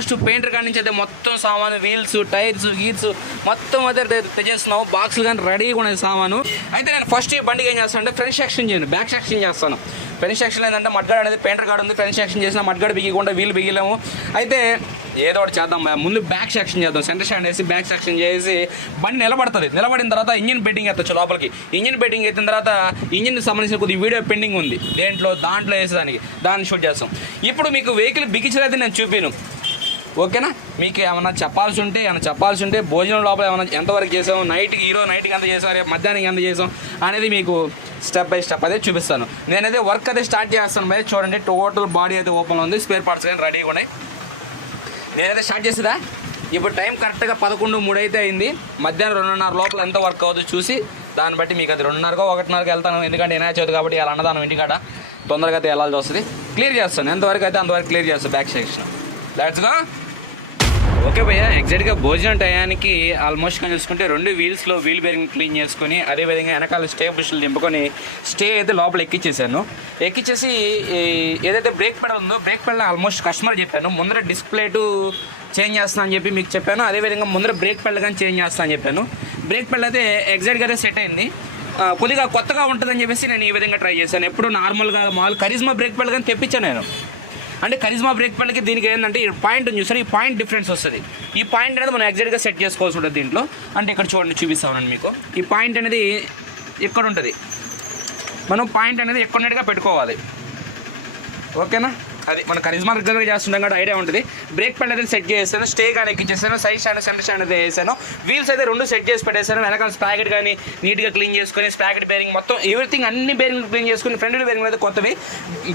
Almost painter కాడి నుంచి అయితే మొత్తం సామాను వీల్స్ టైర్స్ గీర్స్ మొత్తం అయితే తెచ్చేస్తున్నాము. బాక్సులు కానీ రెడీగా ఉన్నాయి సామాను. అయితే నేను ఫస్ట్ ఈ బండికి ఏం చేస్తాను అంటే ఫ్రంట్ సెక్షన్ చేయను, బ్యాక్ సెక్షన్ చేస్తాను. ఫ్రంట్ సెక్షన్ ఏంటంటే మడ్గాడ్ అనేది పెయింటర్ కార్డు ఉంది, ఫ్రంట్ సెక్షన్ చేసిన మడ్గాడ్ బిగికుండా వీలు బిగిలేము. అయితే ఏదో ఒకటి చేద్దాం, ముందు బ్యాక్ సెక్షన్ చేద్దాం. సెంటర్ స్టాండ్ వేసి బ్యాక్ సెక్షన్ చేసి బండి నిలబడుతుంది. నిలబడిన తర్వాత ఇంజిన్ బెట్టింగ్ ఎత్తచ్చు లోపలికి. ఇంజిన్ బెట్టింగ్ ఎత్తిన తర్వాత ఇంజిన్కి సంబంధించిన కొద్దిగా వీడియో పెండింగ్ ఉంది దాంట్లో వేసేదానికి, దాన్ని షూట్ చేస్తాం. ఇప్పుడు మీకు వెహికల్ బిగించలేదు నేను చూపాను, ఓకేనా? మీకు ఏమైనా చెప్పాల్సి ఉంటే భోజనం లోపల ఏమైనా ఎంతవరకు చేసాం, నైట్కి ఎంత చేసాం, రేపు మధ్యాహ్నం ఎంత చేసాం అనేది మీకు స్టెప్ బై స్టెప్ అదే చూపిస్తాను. నేనైతే వర్క్ అయితే స్టార్ట్ చేస్తాను. మరి చూడండి, టోటల్ బాడీ అయితే ఓపెన్లో ఉంది, స్పేర్ పార్ట్స్ కానీ రెడీగా ఉన్నాయి. నేనైతే స్టార్ట్ చేసేదా. ఇప్పుడు టైం కరెక్ట్గా 11:03 అయితే అయింది. మధ్యాహ్నం 2:30 లోపల ఎంత వర్క్ అవుతుందో చూసి దాన్ని బట్టి మీకు అది 2:30కో 1:30కో వెళ్తాను. ఎందుకంటే ఎనాచ్ అవుతుంది కాబట్టి ఇలా అన్నదానం ఇంటికాడ తొందరగా అయితే వెళ్ళాల్సి వస్తుంది. క్లియర్ చేస్తాను, ఎంతవరకు అయితే అంతవరకు క్లియర్ చేస్తాను బ్యాక్ సెక్షన్. లెట్స్గా. ఓకే భయ్య, ఎగ్జాక్ట్గా భోజనం టయానికి ఆల్మోస్ట్ కానీ చూసుకుంటే 2 వీల్స్లో వీల్ బేరింగ్ క్లీన్ చేసుకొని అదేవిధంగా వెనకాల స్టే బుష్లు నింపుకొని స్టే అయితే లోపల ఎక్కించేసి ఏదైతే బ్రేక్ పెడల్ ఉందో బ్రేక్ పెడల్ ఆల్మోస్ట్ కస్టమర్ చెప్పాను. ముందర డిస్ప్లేటు చేంజ్ చేస్తాను అని చెప్పి మీకు చెప్పాను. అదేవిధంగా ముందర బ్రేక్ పెడల్ కానీ చేంజ్ చేస్తాను అని చెప్పాను. బ్రేక్ పెడల్ అయితే ఎగ్జాక్ట్గా అయితే సెట్ అయింది. కొద్దిగా కొత్తగా ఉంటుందని చెప్పేసి నేను ఈ విధంగా ట్రై చేశాను. ఎప్పుడు నార్మల్గా కరిజ్మా బ్రేక్ పెడల్ కానీ తెప్పించాను నేను. అంటే కరిజ్మా బ్రేక్ పెడల్కి దీనికి ఏంటంటే ఈ పాయింట్ చూసారు, ఈ పాయింట్ డిఫరెన్స్ వస్తుంది. ఈ పాయింట్ అనేది మనం ఎగ్జాక్ట్గా సెట్ చేసుకోవాల్సి ఉంటుంది దీంట్లో. అంటే ఇక్కడ చూడండి, చూపిస్తాను మీకు. ఈ పాయింట్ అనేది ఇక్కడ ఉంటుంది, మనం పాయింట్ అనేది ఎక్కడగా పెట్టుకోవాలి, ఓకేనా? అది మన కరిజ్మా రెగ్యులర్గా చేస్తుంటాం కూడా ఐడియా ఉంటుంది. బ్రేక్ పెడల్ అయితే సెట్ చేసాను, స్టే కానీ ఎక్కించేసాను, సైడ్ స్టాండ్ సెంటర్ స్టాండ్ అయితే వేసాను, వీల్స్ అయితే 2 సెట్ చేసి పెట్టేసాను. వెనకాల స్పాకెట్ కానీ నీట్గా క్లీన్ చేసుకొని స్పాకెట్ బేరింగ్ మొత్తం ఎవ్రీథింగ్ అన్ని బేరింగ్ క్లీన్ చేసుకుని, ఫ్రంట్ వీల్ బేరింగ్ అయితే కొత్తవి,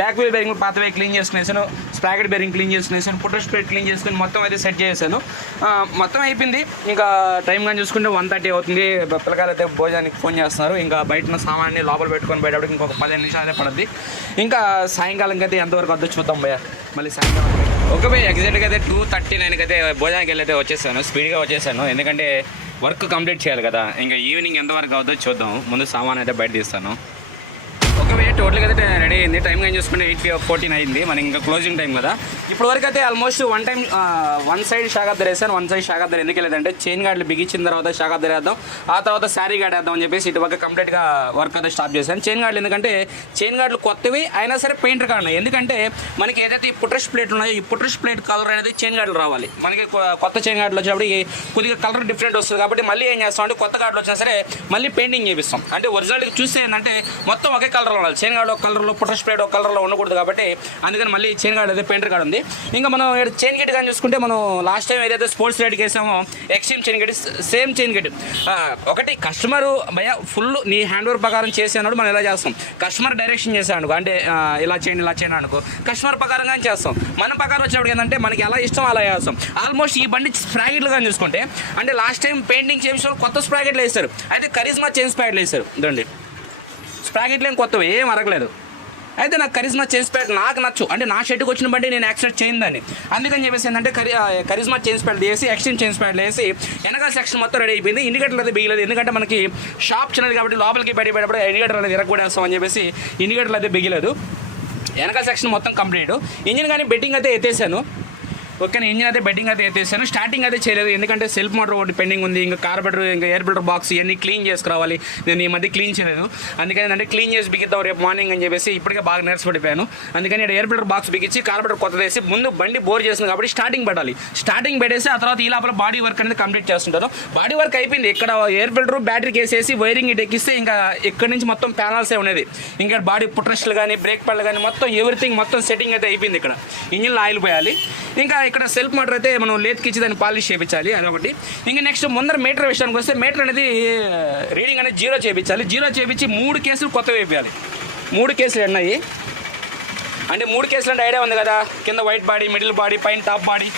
బ్యాక్ వీల్ బేరింగ్ పాతవి క్లీన్ చేసుకునేసాను, స్పాకెట్ బేరింగ్ క్లీన్ చేసుకునేసాను, పుట్టర్ స్ప్రేట్ క్లీన్ చేసుకుని మొత్తం అయితే సెట్ చేసాను. మొత్తం అయిపోయింది. ఇంకా టైం కానీ చూసుకుంటే 1:30 అవుతుంది. పిల్లకాయలు అయితే భోజనానికి ఫోన్ చేస్తున్నారు. ఇంకా బయట సామాన్ని లోపల పెట్టుకొని బయటపడికి ఇంకొక 15 నిమిషాలు అయితే పడుద్ది. ఇంకా సాయంకాలంకి అయితే ఎంతవరకు వద్ద చూద్దాం భయ్య, మళ్ళీ సాయంకాలం. ఓకే భయ్య, ఎగ్జాక్ట్గా అయితే 2:39కి అయితే భోజనానికి వెళ్ళి అయితే వచ్చేసాను, స్పీడ్గా వచ్చేసాను. ఎందుకంటే వర్క్ కంప్లీట్ చేయాలి కదా. ఇంకా ఈవినింగ్ ఎంతవరకు అవుతుందో చూద్దాం. ముందు సామాన్ అయితే బయట తీస్తాను. ఓకే భయ్య, టోటల్గా అయితే రెడీ అయింది. టైం ఏం చూసుకుంటే 8:14 అయింది. మనం ఇంకా క్లోజింగ్ టైం కదా. ఇప్పుడు వరకు అయితే ఆల్మోస్ట్ వన్ సైడ్ షాకాబ్దర్ వేసాను. వన్ సైడ్ షాకాబ్దర్ ఎందుకు వెళ్ళేదంటే చైన్ గార్డులు బిగించిన తర్వాత షాకాబ్దర్ వేద్దాం, ఆ తర్వాత శారీ గార్డ్ వేద్దాం అని చెప్పేసి ఇటు పక్క కంప్లీట్గా వర్క్ అయితే స్టాప్ చేశాను. చైన్ గార్డులు ఎందుకంటే చైన్ గార్డులు కొత్తవి అయినా సరే పెయింటర్ కాడినాయి. ఎందుకంటే మనకి ఏదైతే ఈ పుట్రస్ ప్లేట్ ఉన్నాయో ఈ పుట్రస్ ప్లేట్ కలర్ అనేది చైన్ గార్డులు రావాలి. మనకి కొత్త చైన్ గార్డులు వచ్చినప్పుడు కొద్దిగా కలర్ డిఫరెంట్ వస్తుంది. కాబట్టి మళ్ళీ ఏం చేస్తాం అంటే కొత్త గార్డులు వచ్చినా సరే మళ్ళీ పెయింటింగ్ చేపిస్తాం. అంటే ఒరిజినల్గా చూస్తే ఏంటంటే మొత్తం ఒకే కలర్లో ఉండాలి. చైన్ గార్డు ఒక కలర్లో, పుట్రస్ ప్లేట్ ఒక కలర్లో ఉండకూడదు. కాబట్టి అందుకని మళ్ళీ చైన్ గార్డ్ అయితే పెయింటర్ గార్డ్ ఉంది. ఇంకా మనం చైన్ గేట్ కానీ చూసుకుంటే మనం లాస్ట్ టైం ఏదైతే స్పోర్ట్స్ రైడ్కి వేసామో extreme chain gate, same chain gate. ఒకటి కస్టమరు భయ ఫుల్ నీ హ్యాండ్ ఓవర్ ప్రకారం చేసాడు, మనం ఎలా చేస్తాం. కస్టమర్ డైరెక్షన్ చేసాడు అంటే ఇలా చేయండి అనుకో, కస్టమర్ ప్రకారంగా చేస్తాం. మన ప్రకారం వచ్చినప్పుడు ఏంటంటే మనకి ఎలా ఇష్టం అలా చేస్తాం. ఆల్మోస్ట్ ఈ బండి స్ప్రాకెట్లు కానీ చూసుకుంటే అంటే లాస్ట్ టైం పెయింటింగ్ చేయించిన కొత్త స్ప్రాకెట్లు వేస్తారు, అయితే కరిజ్మా చైన్ స్ప్రాకెట్లు వేస్తారు. ఇదండి స్ప్రాకెట్లు ఏం కొత్తవి ఏం అరగలేదు. అయితే నాకు కరిజ్మా చైన్ స్ప్రాకెట్ నాకు నచ్చు, అంటే నా షెడ్కి వచ్చిన బండి నేను యాక్సెప్ట్ చేయిందని. అందుకని చెప్పేసి ఏంటంటే కరిజ్మా చైన్ స్ప్రాకెట్ వేసి ఎక్స్ట్రీమ్ చైన్ స్ప్రాకెట్ వేసి వెనకాల సెక్షన్ మొత్తం రెడీ అయిపోయింది. ఇండికేటర్లు అయితే బిగలేదు, ఎందుకంటే మనకి షాప్ చిన్నది కాబట్టి లోపలికి బయటపడేటప్పుడు ఇండికేటర్ అనేది ఇరగొడేస్తాం అని చెప్పేసి ఇండికేటర్లు అయితే బిగలేదు. వెనకాల సెక్షన్ మొత్తం కంప్లీట్. ఇంజిన్ కానీ బెట్టింగ్ అయితే ఎత్తేసాను, ఓకేనా? ఇంజిన్ అయితే బెడ్డింగ్ అయితే ఎత్తేసాను. స్టార్టింగ్ అయితే చేయలేదు, ఎందుకంటే సెల్ఫ్ మోటార్ ఒకటి పెండింగ్ ఉంది. ఇంకా కార్బెటర్, ఇంకా ఎయిర్ ఫిల్టర్ బాక్స్ ఇవన్నీ క్లీన్ చేసుకురావాలి. నేను ఈ మధ్య క్లీన్ చేయలేదు, అందుకని అంటే క్లీన్ చేసి బిగిద్దాం రేపు మార్నింగ్ అని చెప్పేసి ఇప్పటికే బాగా నేర్చుపడిపోయాను. అందుకని ఇక్కడ ఎయిర్ ఫిల్టర్ బాక్స్ బిగించి కార్బెటర్ కొత్త వేసి ముందు బండి బోర్ చేస్తుంది కాబట్టి స్టార్టింగ్ పెట్టాలి. స్టార్టింగ్ పెట్టేసి ఆ తర్వాత ఈ లోపల బాడీ వర్క్ అనేది కంప్లీట్ చేస్తుంటారు. బాడీ వర్క్ అయిపోయింది. ఇక్కడ ఎయిర్ ఫిల్టర్ బ్యాటరీకి వేసేసి వైరింగ్ ఇటు ఎక్కిస్తే ఇంకా ఇక్కడ నుంచి మొత్తం ప్యానల్సే ఉండేది. ఇంకా బాడీ పుట్రస్ట్లు కానీ బ్రేక్ పళ్ళు కానీ మొత్తం ఎవ్రీథింగ్ మొత్తం సెట్టింగ్ అయితే అయిపోయింది. ఇక్కడ ఇంజిన్లో ఆయిల్ పోయాలి. ఇంకా ఇక్కడ సెల్ఫ్ మోటార్ అయితే మనం లేత్కి ఇచ్చి దాన్ని పాలిష్ చేయించాలి, అదొకటి. ఇంకా నెక్స్ట్ ముందర మీటర్ విషయానికి వస్తే మీటర్ అనేది రీడింగ్ అనేది 0 చేయించాలి. 0 చేయించి 3 కేసులు కొత్తవి వేయాలి. 3 కేసులు ఉన్నాయి అంటే 3 కేసులు అంటే ఐడియా ఉంది కదా, కింద వైట్ బాడీ, మిడిల్ బాడీ, పైన టాప్ బాడీ,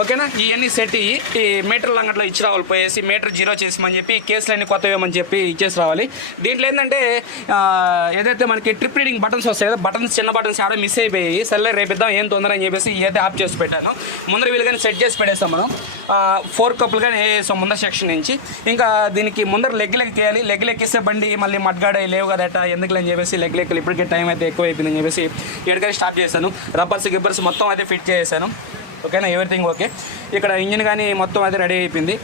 ఓకేనా? ఇవన్నీ సెట్ అయ్యి ఈ మీటర్ లంగట్లో ఇచ్చి రావాలి. పోయేసి మీటర్ 0 చేసామని చెప్పి కేసులన్నీ కొత్త వేయమని చెప్పి ఇచ్చేసి రావాలి. దీంట్లో ఏంటంటే ఏదైతే మనకి ట్రిప్ రీడింగ్ బటన్స్ వస్తాయి కదా, బటన్స్ చిన్న బటన్స్ ఆడ మిస్ అయిపోయి సెల్లే రేపిద్దాం ఏం తొందర అని చెప్పేసి ఇదైతే ఆఫ్ చేసి పెట్టాను. ముందర వీళ్ళు కానీ సెట్ చేసి పెట్టేస్తాం మనం. 4 కప్పులు కానీ వేసాం ముందర సెక్షన్ నుంచి. ఇంకా దీనికి ముందర లెగ్ ఎక్కేయాలి. లెగ్ ఎక్కిస్తే బండి మళ్ళీ మడ్గాడ లేవు కదట, ఎందుకు అని చెప్పేసి లెగ్ ఎక్కలు ఇప్పటికే టైం అయితే ఎక్కువ అయిపోయిందని చెప్పేసి ఎక్కడికైనా స్టార్ట్ చేశాను. రబ్బర్స్ గిబ్బర్స్ మొత్తం అయితే ఫిట్ చేశాను. ఓకేనా, ఎవ్రీథింగ్ ఓకే. ఇక్కడ ఇంజిన్ కానీ మొత్తం అది రెడీ అయిపోయింది.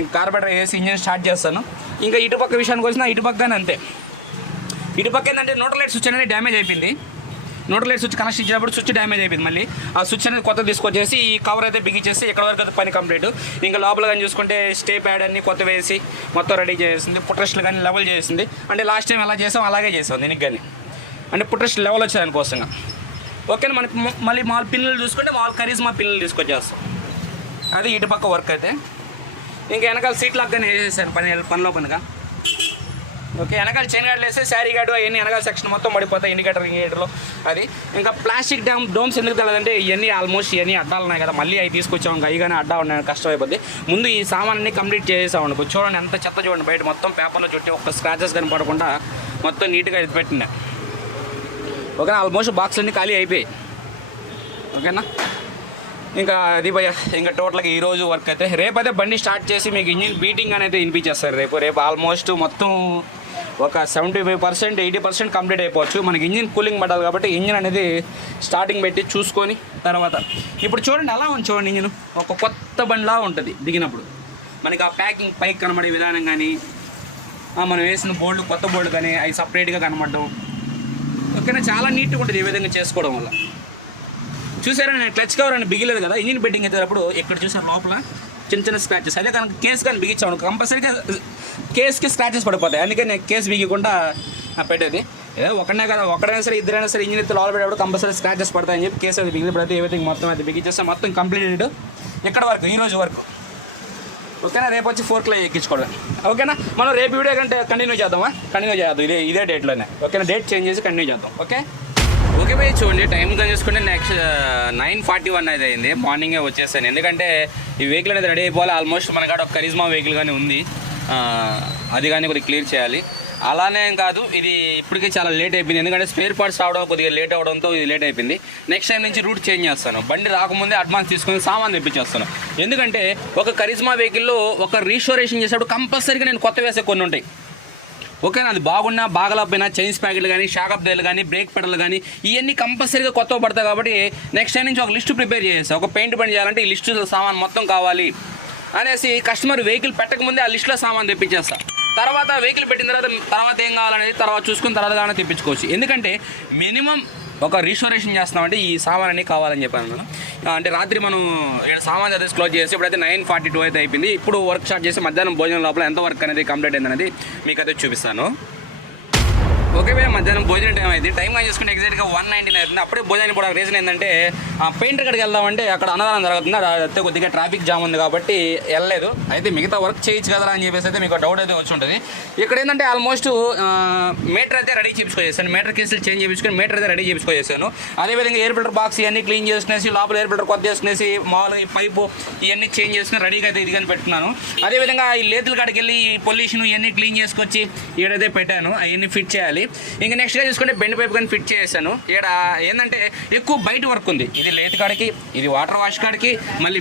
ఇంక కార్బోరేటర్ వేసి ఇంజిన్ స్టార్ట్ చేస్తాను. ఇంకా ఇటుపక్క విషయానికి వచ్చినా ఇటుపక్క అంతే. ఇటుపక్క ఏంటంటే న్యూట్రల్ లైట్ స్విచ్ అనేది డ్యామేజ్ అయిపోయింది. న్యూట్రల్ లైట్ స్విచ్ కనెక్షన్ ఇచ్చినప్పుడు స్విచ్ డ్యామేజ్ అయిపోయింది. మళ్ళీ ఆ స్విచ్ అనేది కొత్త తీసుకొచ్చేసి ఈ కవర్ అయితే బిగించేసి ఇక్కడ వరకు అయితే పని కంప్లీట్. ఇంకా లోపల కానీ చూసుకుంటే స్టే ప్యాడ్ అన్ని కొత్త వేసి మొత్తం రెడీ చేసింది. పుట్రెస్ట్లు కానీ లెవెల్ చేసింది. అంటే లాస్ట్ టైం ఎలా చేసాం అలాగే చేసాం దీనికి కానీ, అంటే పుట్రెస్ట్ లెవెల్ వచ్చే దానికోసంగా. ఓకేనా, మనకి మళ్ళీ మాల్ పిల్లలు చూసుకుంటే మాల్ కరిజ్మా పిల్లలు తీసుకొచ్చేస్తాం. అది ఇటుపక్క వర్క్ అయితే. ఇంకా వెనకాల సీట్ లాక్ కానీ వేసేసాను పనిలో పనిగా. ఓకే, వెనకాల చైన్ గార్డులు వేస్తే శారీ గార్డు అవన్నీ వెనకాల సెక్షన్ మొత్తం పడిపోతాయి ఇండికేటర్లో. అది ఇంకా ప్లాస్టిక్ డోమ్స్ ఎందుకు తెలియదంటే ఇవన్నీ ఆల్మోస్ట్ ఇవన్నీ అడ్డాలు ఉన్నాయి కదా, మళ్ళీ అవి తీసుకొచ్చాం. ఇంకా అవి కానీ అడ్డా ఉన్నాయి, కష్టమైపోద్ది. ముందు ఈ సామాన్ని కంప్లీట్ చేసాం అనుకో. చూడండి ఎంత చెత్త చూడండి, బయట మొత్తం పేపర్లో చుట్టి ఒక్క స్క్రాచెస్ కానీ పడకుండా మొత్తం నీట్గా ఇది పెట్టినా. ఓకేనా, ఆల్మోస్ట్ బాక్స్ అన్నీ ఖాళీ అయిపోయాయి. ఓకేనా, ఇంకా అది భయ ఇంకా టోటల్గా ఈరోజు వర్క్ అయితే. రేపైతే బండి స్టార్ట్ చేసి మీకు ఇంజిన్ బీటింగ్ అనేది వినిపించేస్తారు. రేపు ఆల్మోస్ట్ మొత్తం ఒక 75% 80% కంప్లీట్ అయిపోవచ్చు. మనకి ఇంజిన్ కూలింగ్ పడాలి కాబట్టి ఇంజిన్ అనేది స్టార్టింగ్ పెట్టి చూసుకొని తర్వాత ఇప్పుడు చూడండి అలా ఉంది. చూడండి ఇంజిన్ ఒక కొత్త బండిలా ఉంటుంది దిగినప్పుడు. మనకి ఆ ప్యాకింగ్ పైకి కనబడే విధానం కానీ, మనం వేసిన బోర్డు కొత్త బోర్డు కానీ అవి సపరేట్గా కనబడడం. ఓకేనా, చాలా నీట్గా ఉంటుంది ఈ విధంగా చేసుకోవడం వల్ల. చూసారా, నేను క్లచ్ కవర్ అని బిగిలేదు కదా, ఇంజిన్ బెడ్డింగ్ అయితే ఇక్కడ చూసారు లోపల చిన్న చిన్న స్క్రాచెస్. అదే కనుక కేసు కానీ బిగించాను కంపల్సరీగా కేసుకి స్క్రాచెస్ పడిపోతాయి. అందుకే నేను కేసు బిగకుండా పెట్టేది. ఏదో ఒకనే కదా, ఒకడైనా సరే ఇద్దరైనా సరే ఇంజిన్ అయితే లోపల పెట్టేప్పుడు కంపల్సరీ స్క్రాచెస్ పడతాయని చెప్పి కేసు అది బిగిలి పడితే ఎవ్రీథింగ్ మొత్తం అది బిగించేస్తే మొత్తం కంప్లీటెడ్ ఇక్కడ వరకు ఈరోజు వరకు. ఓకేనా, రేపు వచ్చి 4 ఎక్కించుకోవడం. ఓకేనా, మనం రేపు వీడియో కంటే కంటిన్యూ చేద్దామా? కంటిన్యూ చేద్దాం ఇదే డేట్లోనే. ఓకేనా, డేట్ చేంజ్ చేసి కంటిన్యూ చేద్దాం. ఓకే భయ్, చూడండి టైం కానీ చూసుకుంటే నెక్స్ట్ 9:41 అయితే అయింది. మార్నింగే వచ్చేసాను, ఎందుకంటే ఈ వెహికల్ అనేది రెడీ అయిపోవాలి. ఆల్మోస్ట్ మన కాడ ఒక కరిజ్మా వెహికల్ కానీ ఉంది, అది కానీ కొద్దిగా క్లియర్ చేయాలి. అలానే కాదు, ఇది ఇప్పటికే చాలా లేట్ అయిపోయింది, ఎందుకంటే స్పేర్ పార్ట్స్ రావడం కొద్దిగా లేట్ అవడంతో ఇది లేట్ అయిపోయింది. నెక్స్ట్ టైం నుంచి రూట్ చేంజ్ చేస్తాను. బండి రాకముందే అడ్వాన్స్ తీసుకుని సామాన్ తెప్పించేస్తాను. ఎందుకంటే ఒక కరిజ్మా వెహికల్లో ఒక రీస్టోరేషన్ చేసేటప్పుడు కంపల్సరీగా నేను కొత్త వేసే కొన్ని ఉంటాయి. ఓకేనా, అది బాగున్నా బాగలేకపోయినా చైన్స్ ప్యాకెట్లు కానీ, షాకప్ దేలు కానీ, బ్రేక్ పెడలు కానీ ఇవన్నీ కంపల్సరీగా కొత్తగా పడతాయి. కాబట్టి నెక్స్ట్ టైం నుంచి ఒక లిస్టు ప్రిపేర్ చేస్తాను. ఒక పెయింట్ పని చేయాలంటే ఈ లిస్టు సామాన్ మొత్తం కావాలి అనేసి కస్టమర్ వెహికల్ పెట్టకముందే ఆ లిస్టులో సామాన్ తెప్పించేస్తా. తర్వాత వెహికల్ పెట్టిన తర్వాత ఏం కావాలనేది తర్వాత చూసుకుని తర్వాత కానీ తెప్పించుకోవచ్చు. ఎందుకంటే మినిమం ఒక రీస్టోరేషన్ చేస్తున్నామంటే ఈ సామాన్ అన్నీ కావాలని చెప్పాను నేను. అంటే రాత్రి మనం సామాన్ అయితే క్లోజ్ చేసి ఇప్పుడైతే 9:42 అయితే అయిపోయింది. ఇప్పుడు వర్క్ స్టార్ట్ చేసి మధ్యాహ్నం భోజనం లోపల ఎంత వర్క్ అనేది కంప్లీట్ అయిందనేది మీకు అయితే చూపిస్తాను. ఓకే భయ్య, మధ్యాహ్నం భోజనం టైం అయింది. టైం కానీ చూసుకుంటే ఎగ్జాక్ట్గా 1:19 అవుతుంది. అప్పుడే భోజనం కూడా రీజన్ ఏంటంటే పెయింటర్ కాడికి వెళ్దామంటే అక్కడ అన్నదానం జరుగుతుంది, అయితే కొద్దిగా ట్రాఫిక్ జామ్ ఉంది కాబట్టి వెళ్ళలేదు. అయితే మిగతా వర్క్ చేయొచ్చు కదా అని చెప్పేసి అయితే మీకు డౌట్ అయితే వచ్చి ఉంటుంది. ఇక్కడ ఏంటంటే ఆల్మోస్ట్ మీటర్ అయితే రెడీ చేయించుకొచ్చేసాను. మీటర్ కేసులు చేంజ్ చేయించుకొని మీటర్ అయితే రెడీ చేయించుకొచ్చేసాను. అదేవిధంగా ఎయిర్ ఫిల్టర్ బాక్స్ ఇవన్నీ క్లీన్ చేసుకునేసి లోపల ఎయిర్ ఫిల్టర్ కొత్త చేసుకునేసి మామూలుగా ఈ పైపు ఇవన్నీ చేంజ్ చేసుకుని రెడీగా అయితే ఇది కానీ పెట్టుకున్నాను. అదేవిధంగా ఈ లేతుల కాడికి వెళ్ళి పొల్యూషన్ ఇవన్నీ క్లీన్ చేసుకొచ్చి ఈడైతే పెట్టాను, అవన్నీ ఫిట్ చేయాలి. ఇంకా నెక్స్ట్గా చూసుకుంటే బెండ్ పైప్ కానీ ఫిట్ చేసాను. ఇక్కడ ఏంటంటే ఎక్కువ బయట వర్క్ ఉంది. ఇది లేత్ కాడికి, ఇది వాటర్ వాష్ కాడికి, మళ్ళీ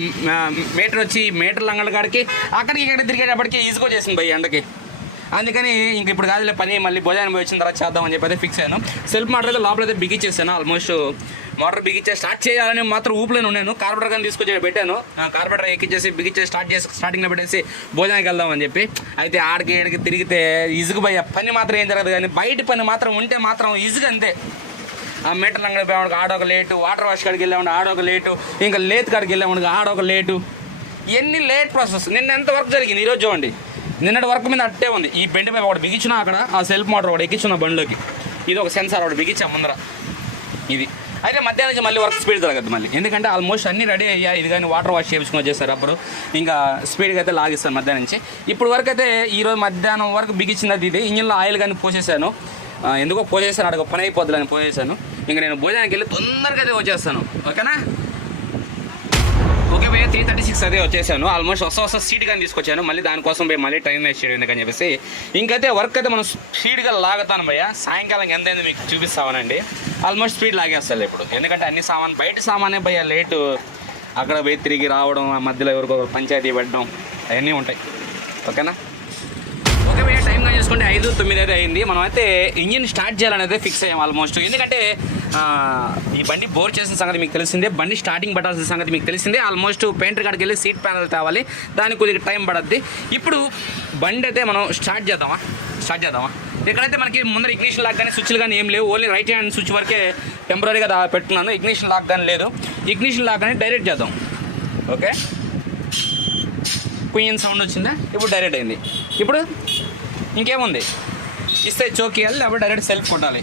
మీటర్ వచ్చి మీటర్ లంగల కాడికి అక్కడికి ఇక్కడ తిరిగేటప్పటికి ఈజీగా చేసింది భయ్ ఎండకి. అందుకని ఇంక ఇప్పుడు కాదులే పని, మళ్ళీ భోజనం పోయి వచ్చిన తర్వాత చేద్దామని చెప్పి అయితే ఫిక్స్ అయ్యాను. సెల్ఫ్ మోటార్ అయితే లోపల అయితే బిగించేసాను. ఆల్మోస్ట్ మోటార్ బిగించే స్టార్ట్ చేయాలని మాత్రం ఊపులోనే ఉన్నాను. కార్బోరేటర్ కానీ తీసుకొచ్చి పెట్టాను. కార్బోరేటర్ ఎక్కించేసి బిగించేసి స్టార్టింగ్లో పెట్టేసి భోజనానికి వెళ్దామని చెప్పి. అయితే ఆడికి ఏడికి తిరిగితే ఇసుగు భయ్య, పని మాత్రం ఏం జరగదు, కానీ బయట పని మాత్రం ఉంటే మాత్రం ఇసుగు అంతే. ఆ మీటర్లు అంగడి పోయామని ఆడొక లేటు, వాటర్ వాష్ కాడికి వెళ్ళామని ఆడొక లేటు, ఇంకా లేత్ కాడికి వెళ్ళామని ఆడొక లేటు, ఇవన్నీ లేట్ ప్రాసెస్. నిన్న ఎంత వర్క్ జరిగింది ఈరోజు చూడండి. నిన్నటి వర్క్ మీద అట్టే ఉంది. ఈ బెండ్ పైపు ఒకటి బిగించిన, అక్కడ ఆ సెల్ఫ్ మోటార్ ఒకటి ఎక్కించిన బండిలోకి, ఇది ఒక సెన్సార్ ఒకటి బిగించాం ముందర ఇది. అయితే మధ్యాహ్నం నుంచి మళ్ళీ వర్క్ స్పీడ్ జరగదు మళ్ళీ, ఎందుకంటే ఆల్మోస్ట్ అన్నీ రెడీ అయ్యా. ఇది కానీ వాటర్ వాష్ చేయించుకొని వచ్చేసారు అప్పుడు, ఇంకా స్పీడ్గా అయితే లాగిస్తాను మధ్యాహ్నం నుంచి. ఇప్పుడు వరకు అయితే ఈరోజు మధ్యాహ్నం వరకు బిగించినది ఇది. ఇంజిన్లో ఆయిల్ కానీ పోసేసాను, ఎందుకో పోసేసాను, అక్కడ పని అయిపోద్దులని పోసేసాను. ఇంకా నేను భోజనానికి వెళ్ళి తొందరగా అయితే వచ్చేస్తాను. ఓకేనా, ఓకే భయ్య, 3:36 అదే వచ్చేసాను. ఆల్మోస్ట్ వస్తా సీట్ కానీ తీసుకొచ్చాను. మళ్ళీ దానికోసం పోయి మళ్ళీ టైం వేస్ట్ చేయడం ఎందుకని చెప్పేసి ఇంకైతే వర్క్ అయితే మనం స్పీడ్గా లాగుతాను భయ్య. సాయంకాలం ఎంత అయింది మీకు చూపిస్తామనండి. ఆల్మోస్ట్ స్పీడ్ లాగేస్తాను ఇప్పుడు, ఎందుకంటే అన్ని సామాన్ బయట సామానే భయ్య. లేటు అక్కడ పోయి తిరిగి రావడం, ఆ మధ్యలో ఎవరికొకరు పంచాయతీ పెట్టడం అవన్నీ ఉంటాయి. ఓకేనా, ఓకే భయ్య, టైం కానీ చూసుకుంటే 5:09 అయితే అయింది. మనం అయితే ఇంజిన్ స్టార్ట్ చేయాలనేది ఫిక్స్ అయ్యాం ఆల్మోస్ట్. ఎందుకంటే ఈ బండి బోర్ చేసిన సంగతి మీకు తెలిసిందే, బండి స్టార్టింగ్ పట్టాల్సిన సంగతి మీకు తెలిసిందే. ఆల్మోస్ట్ పెయింటర్ కాడికి వెళ్ళి సీట్ ప్యానల్ తేవాలి, దానికి కొద్దిగా టైం పడుద్ది. ఇప్పుడు బండి అయితే మనం స్టార్ట్ చేద్దామా. ఇక్కడైతే మనకి ముందర ఇగ్నిషన్ లాక్ కానీ స్విచ్లు కానీ ఏం లేవు, ఓన్లీ రైట్ హ్యాండ్ స్విచ్ వరకే టెంపరీగా పెట్టుకున్నాను. ఇగ్నిషన్ లాక్ కానీ లేదు. ఇగ్నిషన్ లాక్ కానీ డైరెక్ట్ చేద్దాం. ఓకే, కుయ్యన్ సౌండ్ వచ్చిందా, ఇప్పుడు డైరెక్ట్ అయింది. ఇప్పుడు ఇంకేముంది, ఇస్తే చోకి వెళ్ళి అప్పుడు డైరెక్ట్ సెల్ఫ్ కొట్టాలి.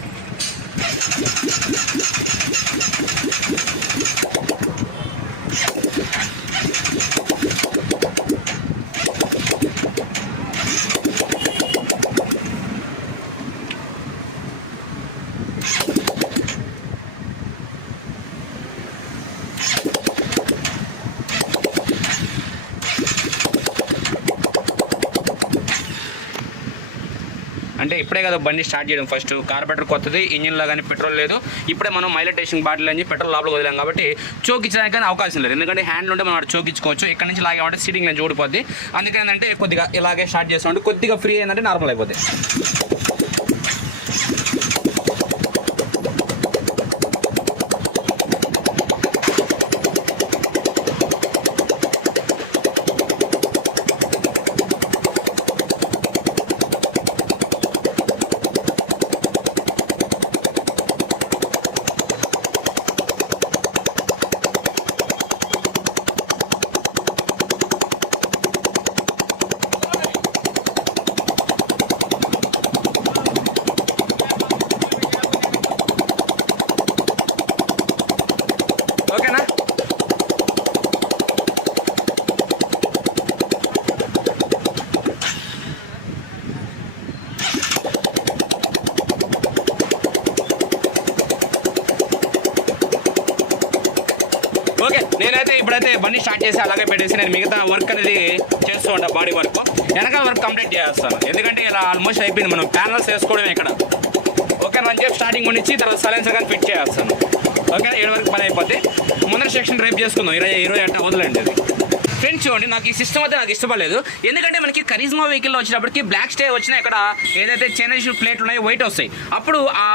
అంటే ఇప్పుడే కదా బండి స్టార్ట్ చేయడం, ఫస్ట్ కార్బొరేటర్ కొత్తది, ఇంజిన్లో కానీ పెట్రోల్ లేదు. ఇప్పుడే మనం మైలేజ్ టెస్టింగ్ బాటిల్ అని పెట్రోల్ లోపల వదిలాం కాబట్టి చోక్ ఇచ్చడానికి కానీ అవకాశం లేదు. ఎందుకంటే హ్యాండ్లో ఉంటే మనం చోక్ ఇచ్చుకోవచ్చు, ఇక్కడ నుంచి లాగేమంటే సీటింగ్ నేను చూడిపోద్ది. అందుకని ఏంటంటే కొద్దిగా ఇలాగే స్టార్ట్ చేస్తామంటే కొద్దిగా ఫ్రీ అయిందంటే నార్మల్ అయిపోద్ది. ఓకేనా, ఓకే. నేనైతే ఇప్పుడైతే బండి స్టార్ట్ చేసి అలాగే పెట్టేసి నేను మిగతా వర్క్ అనేది చేస్తూ ఉంటాను. బాడీ వర్క్ వెనకాల వర్క్ కంప్లీట్ చేస్తాను. ఎందుకంటే ఇలా ఆల్మోస్ట్ అయిపోయింది, మనం ప్యానల్స్ వేసుకోవడమే ఇక్కడ. ఓకే, అని చెప్పి స్టార్టింగ్ నుంచి తర్వాత సైలెన్సర్ కానీ ఫిట్ చేస్తాను. ఓకే, 7 వరకు పని అయిపోతే ముందర సెక్షన్ డ్రైవ్ చేసుకుందాం. 20 అంటే వదలండి అది. ఫ్రెండ్స్ చూడండి, నాకు ఈ సిస్టమ్ అయితే నాకు ఇష్టపడలేదు. ఎందుకంటే మనకి కరిజ్మా వెహికల్లో వచ్చినప్పటికి బ్లాక్ స్టే వచ్చినా ఇక్కడ ఏదైతే చైనీస్ ప్లేట్లు ఉన్నాయో వైట్ వస్తాయి. అప్పుడు ఆ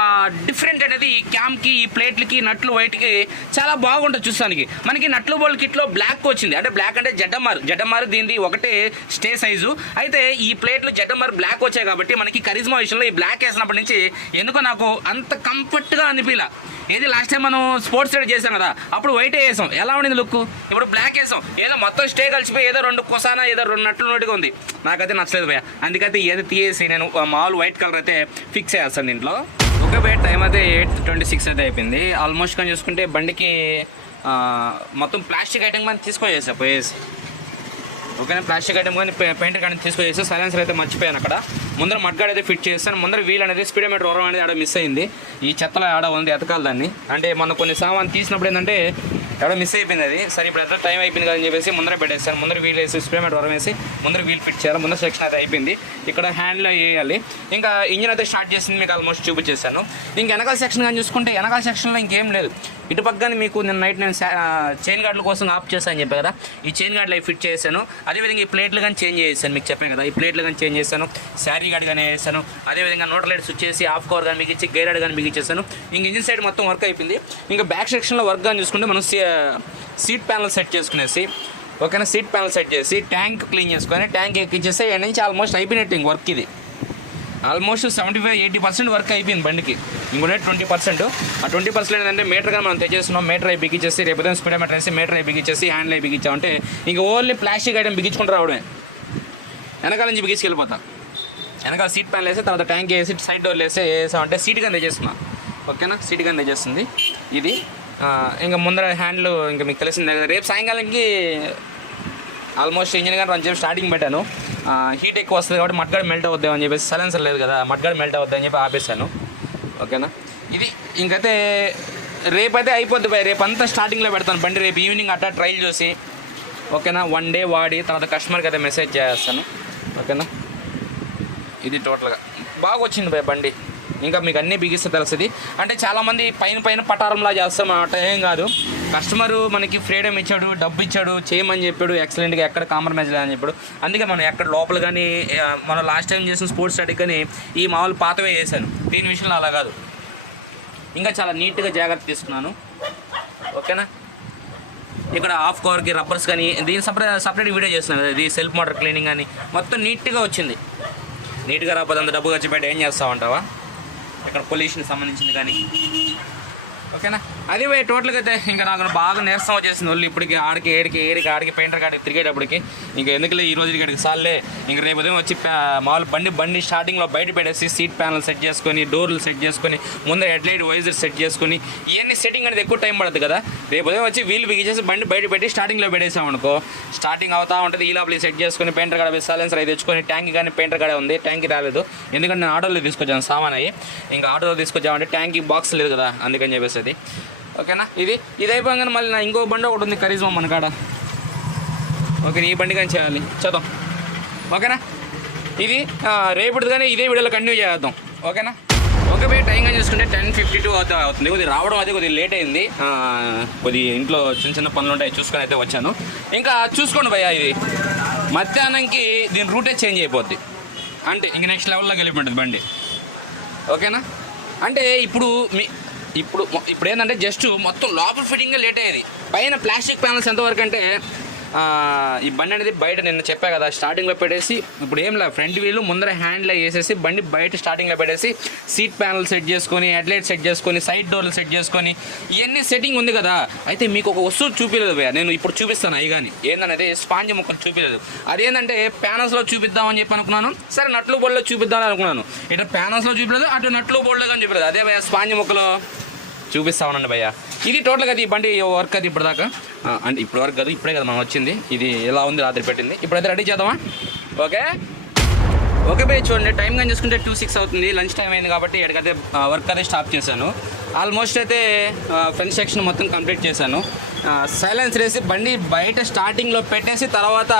డిఫరెంట్ అనేది ఈ క్యామ్కి, ఈ ప్లేట్లకి, నట్లు వైట్కి చాలా బాగుంటుంది చూస్తానికి. మనకి నట్లు బోల్ కిట్లో బ్లాక్ వచ్చింది, అంటే బ్లాక్ అంటే జడ్ఎంఆర్ దీనిది ఒకటే స్టే సైజు. అయితే ఈ ప్లేట్లు జడ్ఎంఆర్ బ్లాక్ వచ్చాయి కాబట్టి మనకి కరిజ్మా విషయంలో ఈ బ్లాక్ వేసినప్పటి నుంచి ఎందుకో నాకు అంత కంఫర్ట్గా అనిపించలే. ఏది లాస్ట్ టైం మనం స్పోర్ట్స్ రైడ్ చేసాం కదా, అప్పుడు వైట్ వేసాం, ఎలా ఉండింది లుక్. ఇప్పుడు బ్లాక్ వేసాం, ఏదో మొత్తం స్టే కలిసిపోయి ఏదో 2 కొసానా ఏదో 2 నట్లు నోటిగా ఉంది. నాకైతే నచ్చలేదు భయ. అందుకైతే ఏదో తీసేసి నేను మామూలు వైట్ కలర్ అయితే ఫిక్స్ చేస్తాను దీంట్లో. ఓకే భయ, టైం అయితే 8:26 అయితే అయిపోయింది. ఆల్మోస్ట్ కానీ చూసుకుంటే బండికి మొత్తం ప్లాస్టిక్ ఐటమ్ కానీ తీసుకొచ్చేసా పోయేసి. ఓకేనా, ప్లాస్టిక్ ఐటమ్ కానీ పెయింట్ కానీ తీసుకొచ్చేసి సైలెన్సర్ అయితే మర్చిపోయాను. అక్కడ ముందర మడ్గాడ్ అయితే ఫిట్ చేస్తాను. ముందర వీల్ అనేది స్పీడోమీటర్ ఓరం అనేది ఆడ మిస్ అయింది. ఈ చెత్తలో ఆడ ఉంది, ఎతకాలి దాన్ని. అంటే మన కొన్ని సామాన్ తీసినప్పుడు ఏంటంటే ఎవడో మిస్ అయిపోయింది అది. సరే ఇప్పుడు ఎంత టైం అయిపోయింది కదా అని చెప్పేసి ముందర పెట్టేస్తాను. ముందర వీల్ వేసి స్పీడోమీటర్ ఓరం వేసి ముందర వీల్ ఫిట్ చేయాలి. ముందర సెక్షన్ అయితే అయిపోయింది. ఇక్కడ హ్యాండ్లో వేయాలి. ఇంకా ఇంజిన్ అయితే స్టార్ట్ చేసింది మీకు ఆల్మోస్ట్ చూపించేసాను. ఇంకా వెనకాల సెక్షన్ కానీ చూసుకుంటే వెనకాల సెక్షన్లో ఇంకేం లేదు. ఇటు పక్కన మీకు నైట్ నేను చైన్ గార్డుల కోసం ఆఫ్ చేస్తాను అని చెప్పాను కదా, ఈ చైన్ గార్డులు అవి ఫిట్ చేశాను. అదేవిధంగా ఈ ప్లేట్లు కానీ చేంజ్ చేశాను, మీకు చెప్పాను కదా, ఈ ప్లేట్లు కానీ చేంజ్ చేశాను. శారీ గార్డ్ కానీ వేసాను. అదేవిధంగా నోటర్ లైట్ స్విచ్ చేసి ఆఫ్ కవర్ కానీ బిగించి గైరాడ్ కానీ బిగించేసాను. ఇంక ఇంజిన్ సైడ్ మొత్తం వర్క్ అయిపోయింది. ఇంకా బ్యాక్ సెక్షన్లో వర్క్ కానీ చూసుకుంటే మనం సీట్ ప్యానల్ సెట్ చేసుకునేసి, ఓకేనా, సీట్ ప్యానల్ సెట్ చేసి ట్యాంక్ క్లీన్ చేసుకొని ట్యాంక్ ఎక్కించేస్తే ఎండ్ నుంచి ఆల్మోస్ట్ అయిపోయినట్టు ఇంక వర్క్. ఇది ఆల్మోస్ట్ 75-80% వర్క్ అయిపోయింది బండికి. ఇంకొనే 20%. ఆ 20% ఏంటంటే మీటర్ కానీ మనం తెచ్చేస్తున్నాం. మీటర్ అయి బిగించేసి రేపు ఉదయం స్పీడోమీటర్ వేసి మీటర్ అయి బిగించేసి హ్యాండ్లు అయి బిగించామంటే ఇంకా ఓన్లీ ప్లాస్టిక్ ఐటమ్ బిగించుకుంటూ రావడమే. వెనకాల నుంచి బిగించుకెళ్ళిపోతాం. వెనకాల సీట్ ప్యానల్ వేసి తర్వాత ట్యాంక్ వేసి సైడ్ డోర్లు వేసామంటే సీట్ కానీ తెచ్చేస్తున్నాం. ఓకేనా, సీట్ కానీ తెచ్చేస్తుంది ఇది. ఇంకా ముందర హ్యాండ్లు ఇంకా మీకు తెలిసిందే కదా. రేపు సాయంకాలంకి ఆల్మోస్ట్ ఇంజిన్ కానీ రన్ చెప్పి స్టార్టింగ్ పెట్టాను. హీట్ ఎక్కువ వస్తుంది కాబట్టి మడ్గాడ్ మెల్ట్ అవుద్దాం అని చెప్పేసి, సైలెన్సర్ లేదు కదా, మడ్గాడ్ మెల్ట్ అవుద్దామని చెప్పి ఆపేసాను. ఓకేనా, ఇది ఇంకైతే రేపైతే అయిపోద్ది భయ్. రేపు అంతా స్టార్టింగ్లో పెడతాను బండి. రేపు ఈవినింగ్ అట్లా ట్రైల్ చూసి, ఓకేనా, 1 డే వాడి తర్వాత కస్టమర్కి అయితే మెసేజ్ చేస్తాను. ఓకేనా, ఇది టోటల్గా బాగా వచ్చింది భయ్ బండి. ఇంకా మీకు అన్నీ బిగిస్తే తెలుస్తుంది. అంటే చాలామంది పైన పటారంలా చేస్తాం అన్నమాట, ఏం కాదు. కస్టమరు మనకి ఫ్రీడమ్ ఇచ్చాడు, డబ్బు ఇచ్చాడు, చేయమని చెప్పాడు, ఎక్సలెంట్గా ఎక్కడ కాంప్రమైజ్ లేదని చెప్పాడు. అందుకే మనం ఎక్కడ లోపల కానీ మనం లాస్ట్ టైం చేసిన స్పోర్ట్స్ స్టడీ కానీ ఈ మామూలు పాతవే చేశాను. దీని విషయంలో అలా కాదు, ఇంకా చాలా నీట్గా జాగ్రత్త తీసుకున్నాను. ఓకేనా. ఇక్కడ ఆఫ్ కవర్కి రబ్బర్స్ కానీ దీని సపరేట్ వీడియో చేస్తున్నాను. ఇది సెల్ఫ్ మోటార్ క్లీనింగ్ అని మొత్తం నీట్గా వచ్చింది. నీట్గా రాకపోతే అంత డబ్బు ఖర్చు పెట్టి ఏం చేస్తామంటావా? ఇక్కడ పొల్యూషన్ సంబంధించింది కానీ. ఓకేనా. అది పోయి టోటల్గా అయితే ఇంకా నాకు బాగా నీరసం వచ్చేసింది వాళ్ళు. ఇప్పటికి ఆడికి పెయింటర్ కాడికి తిరిగేటప్పటికి ఇంకా ఎందుకులే ఈ రోజు ఇక్కడికి సార్లే, ఇంక రేపు ఉదయం వచ్చి మామూలు బండి స్టార్టింగ్లో బయట పెట్టేసి సీట్ ప్యానల్ సెట్ చేసుకొని, డోర్లు సెట్ చేసుకొని, ముందర హెడ్లైట్ వైజర్ సెట్ చేసుకొని, ఇవన్నీ సెట్టింగ్ అనేది ఎక్కువ టైం పడుతుంది కదా. రేపు ఉదయం వచ్చి వీలు బిగించేసి బండి బయట పెట్టి స్టార్టింగ్లో పెట్టేసామనుకో, స్టార్టింగ్ అవుతా ఉంటుంది. ఈ లోపల సెట్ చేసుకొని పెయింటర్ కాడ సైలెన్సర్ అయితే తెచ్చుకొని, ట్యాంక్ కానీ పెయింటర్ కాడే ఉంది. ట్యాంక్ రాలేదు ఎందుకంటే నేను ఆటోలో తీసుకొచ్చాను సామాన్ అయ్యి. ఇంకా ఆటోలో తీసుకొచ్చామంటే ట్యాంక్ బాక్స్ లేదు కదా, అందుకని చెప్పేసి అది. ఓకేనా. ఇది అయిపోగానే మళ్ళీ నా ఇంకో బండి ఒకటి ఉంది కరిజ్మా మన కాడ. ఓకే, ఈ బండి కానీ చేయాలి, చేద్దాం. ఓకేనా. ఇది రేపటిది కానీ ఇదే వీడియోలో కంటిన్యూ చేద్దాం. ఓకేనా. ఓకే భయ్య, టైం కానీ చూసుకుంటే 10:52 అవుతుంది. కొద్దిగా రావడం అది కొద్దిగా లేట్ అయింది. కొద్దిగా ఇంట్లో చిన్న పనులు ఉంటాయి చూసుకొని అయితే వచ్చాను. ఇంకా చూసుకోండి భయ్య, ఇది మధ్యాహ్నంకి దీని రూటే చేంజ్ అయిపోద్ది. అంటే ఇంక నెక్స్ట్ లెవెల్లోకి వెళ్ళిపోతుంది బండి. ఓకేనా. అంటే ఇప్పుడు ఏంటంటే జస్ట్ మొత్తం లోపల ఫిట్టింగ్గా లేట్ అయ్యేది. పైన ప్లాస్టిక్ ప్యానల్స్ ఎంతవరకు అంటే ఈ బండి అనేది బయట నిన్న చెప్పా కదా స్టార్టింగ్లో పెట్టేసి, ఇప్పుడు ఏం లేదు ఫ్రంట్ వీల్ ముందర హ్యాండ్లో వేసేసి బండి బయట స్టార్టింగ్లో పెట్టేసి సీట్ ప్యానల్ సెట్ చేసుకొని, హెడ్లైట్ సెట్ చేసుకొని, సైడ్ డోర్లు సెట్ చేసుకొని, ఇవన్నీ సెట్టింగ్ ఉంది కదా. అయితే మీకు ఒక వస్తువు చూపించలేదు భయ్య, నేను ఇప్పుడు చూపిస్తాను. అవి కానీ ఏంటంటే స్పాంజ్ ముక్కలు చూపించలేదు. అదేంటంటే ప్యానల్స్లో చూపిద్దామని చెప్పి అనుకున్నాను. సరే నట్లు బోర్డులో చూపిద్దామని అనుకున్నాను. ఇటు ప్యానల్స్లో చూపించలేదు, అటు నట్లు బోర్డులో కానీ చూపించలేదు. అదే భయ్య స్పాంజ్ ముక్కలు చూపిస్తా ఉన్నాను భయ్య. ఇది టోటల్గా అది బండి వర్క్ అది ఇప్పటిదాకా, అంటే ఇప్పుడు వరకు కాదు, ఇప్పుడే కదా మనం వచ్చింది. ఇది ఎలా ఉంది రాత్రి పెట్టింది, ఇప్పుడైతే రెడీ చేద్దామా? ఓకే భయ్య. చూడండి టైం కానీ చూసుకుంటే 2:06 అవుతుంది. లంచ్ టైం అయింది కాబట్టి ఎక్కడికైతే వర్క్ అయితే స్టాప్ చేశాను. ఆల్మోస్ట్ అయితే ఫ్రంట్ సెక్షన్ మొత్తం కంప్లీట్ చేశాను. సైలెన్స్ వేసి బండి బయట స్టార్టింగ్లో పెట్టేసి తర్వాత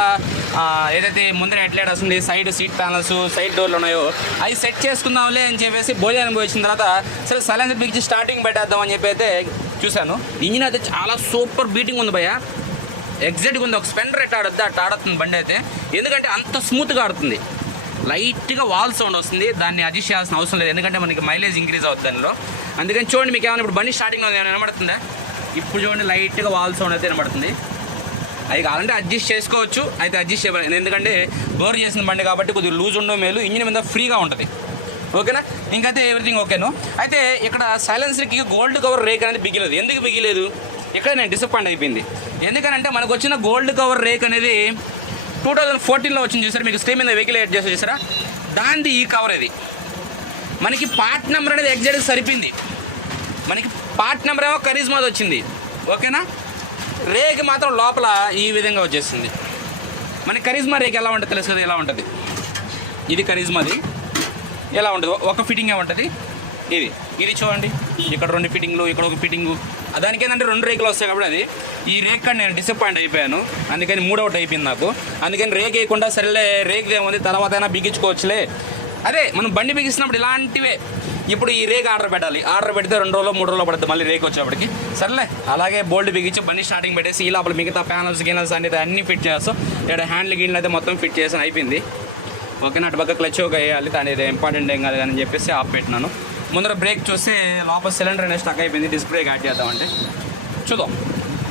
ఏదైతే ముందర హెడ్లైట్ వస్తుంది, సైడ్ సీట్ ప్యానల్స్, సైడ్ డోర్లు ఉన్నాయో అవి సెట్ చేసుకుందాంలే అని చెప్పేసి భోజనం వచ్చిన తర్వాత సరే సైలెన్స్ బిగించి స్టార్టింగ్ పెట్టేద్దామని చెప్పి అయితే చూశాను. ఇంజిన్ అయితే చాలా సూపర్ బీటింగ్ ఉంది భయ్య, ఎగ్జాక్ట్గా ఉంది. ఒక స్పెండర్ ఎట్ ఆడద్దు అట్ట ఆడుతుంది బండి అయితే, ఎందుకంటే అంత స్మూత్గా ఆడుతుంది. లైట్గా వాల్ సౌండ్ వస్తుంది, దాన్ని అడ్జస్ట్ చేయాల్సిన అవసరం లేదు ఎందుకంటే మనకి మైలేజ్ ఇంక్రీజ్ అవుతుంది దానిలో. అందుకని చూడండి మీకు ఏమైనా ఇప్పుడు బండి స్టార్టింగ్లో ఏమైనా వినబడుతుందా? ఇప్పుడు చూడండి లైట్గా వాల్ సౌండ్ అయితే వినబడుతుంది. అది కావాలంటే అడ్జస్ట్ చేసుకోవచ్చు, అయితే అడ్జస్ట్ చేయలేదు ఎందుకంటే బోర్ చేసిన బండి కాబట్టి కొద్దిగా లూజ్ ఉండడం మేలు, ఇంజిన్ మీద ఫ్రీగా ఉంటుంది. ఓకేనా. ఇంకైతే ఎవ్రీథింగ్ ఓకేను. అయితే ఇక్కడ సైలెన్సర్కి గోల్డ్ కవర్ రేక్ అనేది బిగిలేదు. ఎందుకు బిగిలేదు ఇక్కడ నేను డిసప్పాయింట్ అయిపోయింది. ఎందుకనంటే మనకు వచ్చిన గోల్డ్ కవర్ రేక్ అనేది 2014లో వచ్చింది చూసారా, మీకు స్క్రీన్ మీద వెహికల్ యాడ్ చేసి చూసారా, దానిది ఈ కవర్. అది మనకి పార్ట్ నెంబర్ అనేది ఎగ్జాక్ట్గా సరిపోయింది. మనకి పార్ట్ నెంబర్ ఏమో కరిజ్మాది వచ్చింది. ఓకేనా. రేక్ మాత్రం లోపల ఈ విధంగా వచ్చేసింది. మనకి కరిజ్మా రేక్ ఎలా ఉంటుంది తెలుసు కదా, ఎలా ఉంటుంది. ఇది కరిజ్మాది ఎలా ఉంటుంది, ఒక ఫిట్టింగే ఉంటుంది. ఇది చూడండి, ఇక్కడ 2 ఫిట్టింగ్లు, ఇక్కడ ఒక ఫిట్టింగు. దానికి ఏంటంటే 2 రేకులు వస్తాయి కాబట్టి అది ఈ రేక్ కానీ నేను డిసప్పాయింట్ అయిపోయాను. అందుకని 3వ అయిపోయింది నాకు. అందుకని రేక్ వేయకుండా సరేలే రేక్ ఏముంది తర్వాత అయినా బిగించుకోవచ్చులే. అదే మనం బండి బిగిస్తున్నప్పుడు ఇలాంటివే. ఇప్పుడు ఈ రేక్ ఆర్డర్ పెట్టాలి, ఆర్డర్ పెడితే 2 రోజులు 3 రోజులు పడుతుంది మళ్ళీ రేక్ వచ్చేప్పటికి. సరేలే అలాగే బోల్డ్ బిగించి బండి స్టార్టింగ్ పెట్టేసి ఈ లోపల మిగతా ప్యానల్స్ గినల్స్ అనేది అన్నీ ఫిట్ చేస్తాం. ఇక్కడ హ్యాండ్లు గిన్నెలు అయితే మొత్తం ఫిట్ చేసి అయిపోయింది. ఓకేనా. అటు పక్క క్లచ్ ఒక వేయాలి, దాని ఇంపార్టెంట్ ఏం కాదు అని చెప్పేసి ఆఫ్ పెట్టినాను. ముందర బ్రేక్ చూస్తే లోపల సిలిండర్ అనేది స్టక్ అయిపోయింది. డిస్క్ బ్రేక్ యాడ్ చేద్దామంటే చూద్దాం.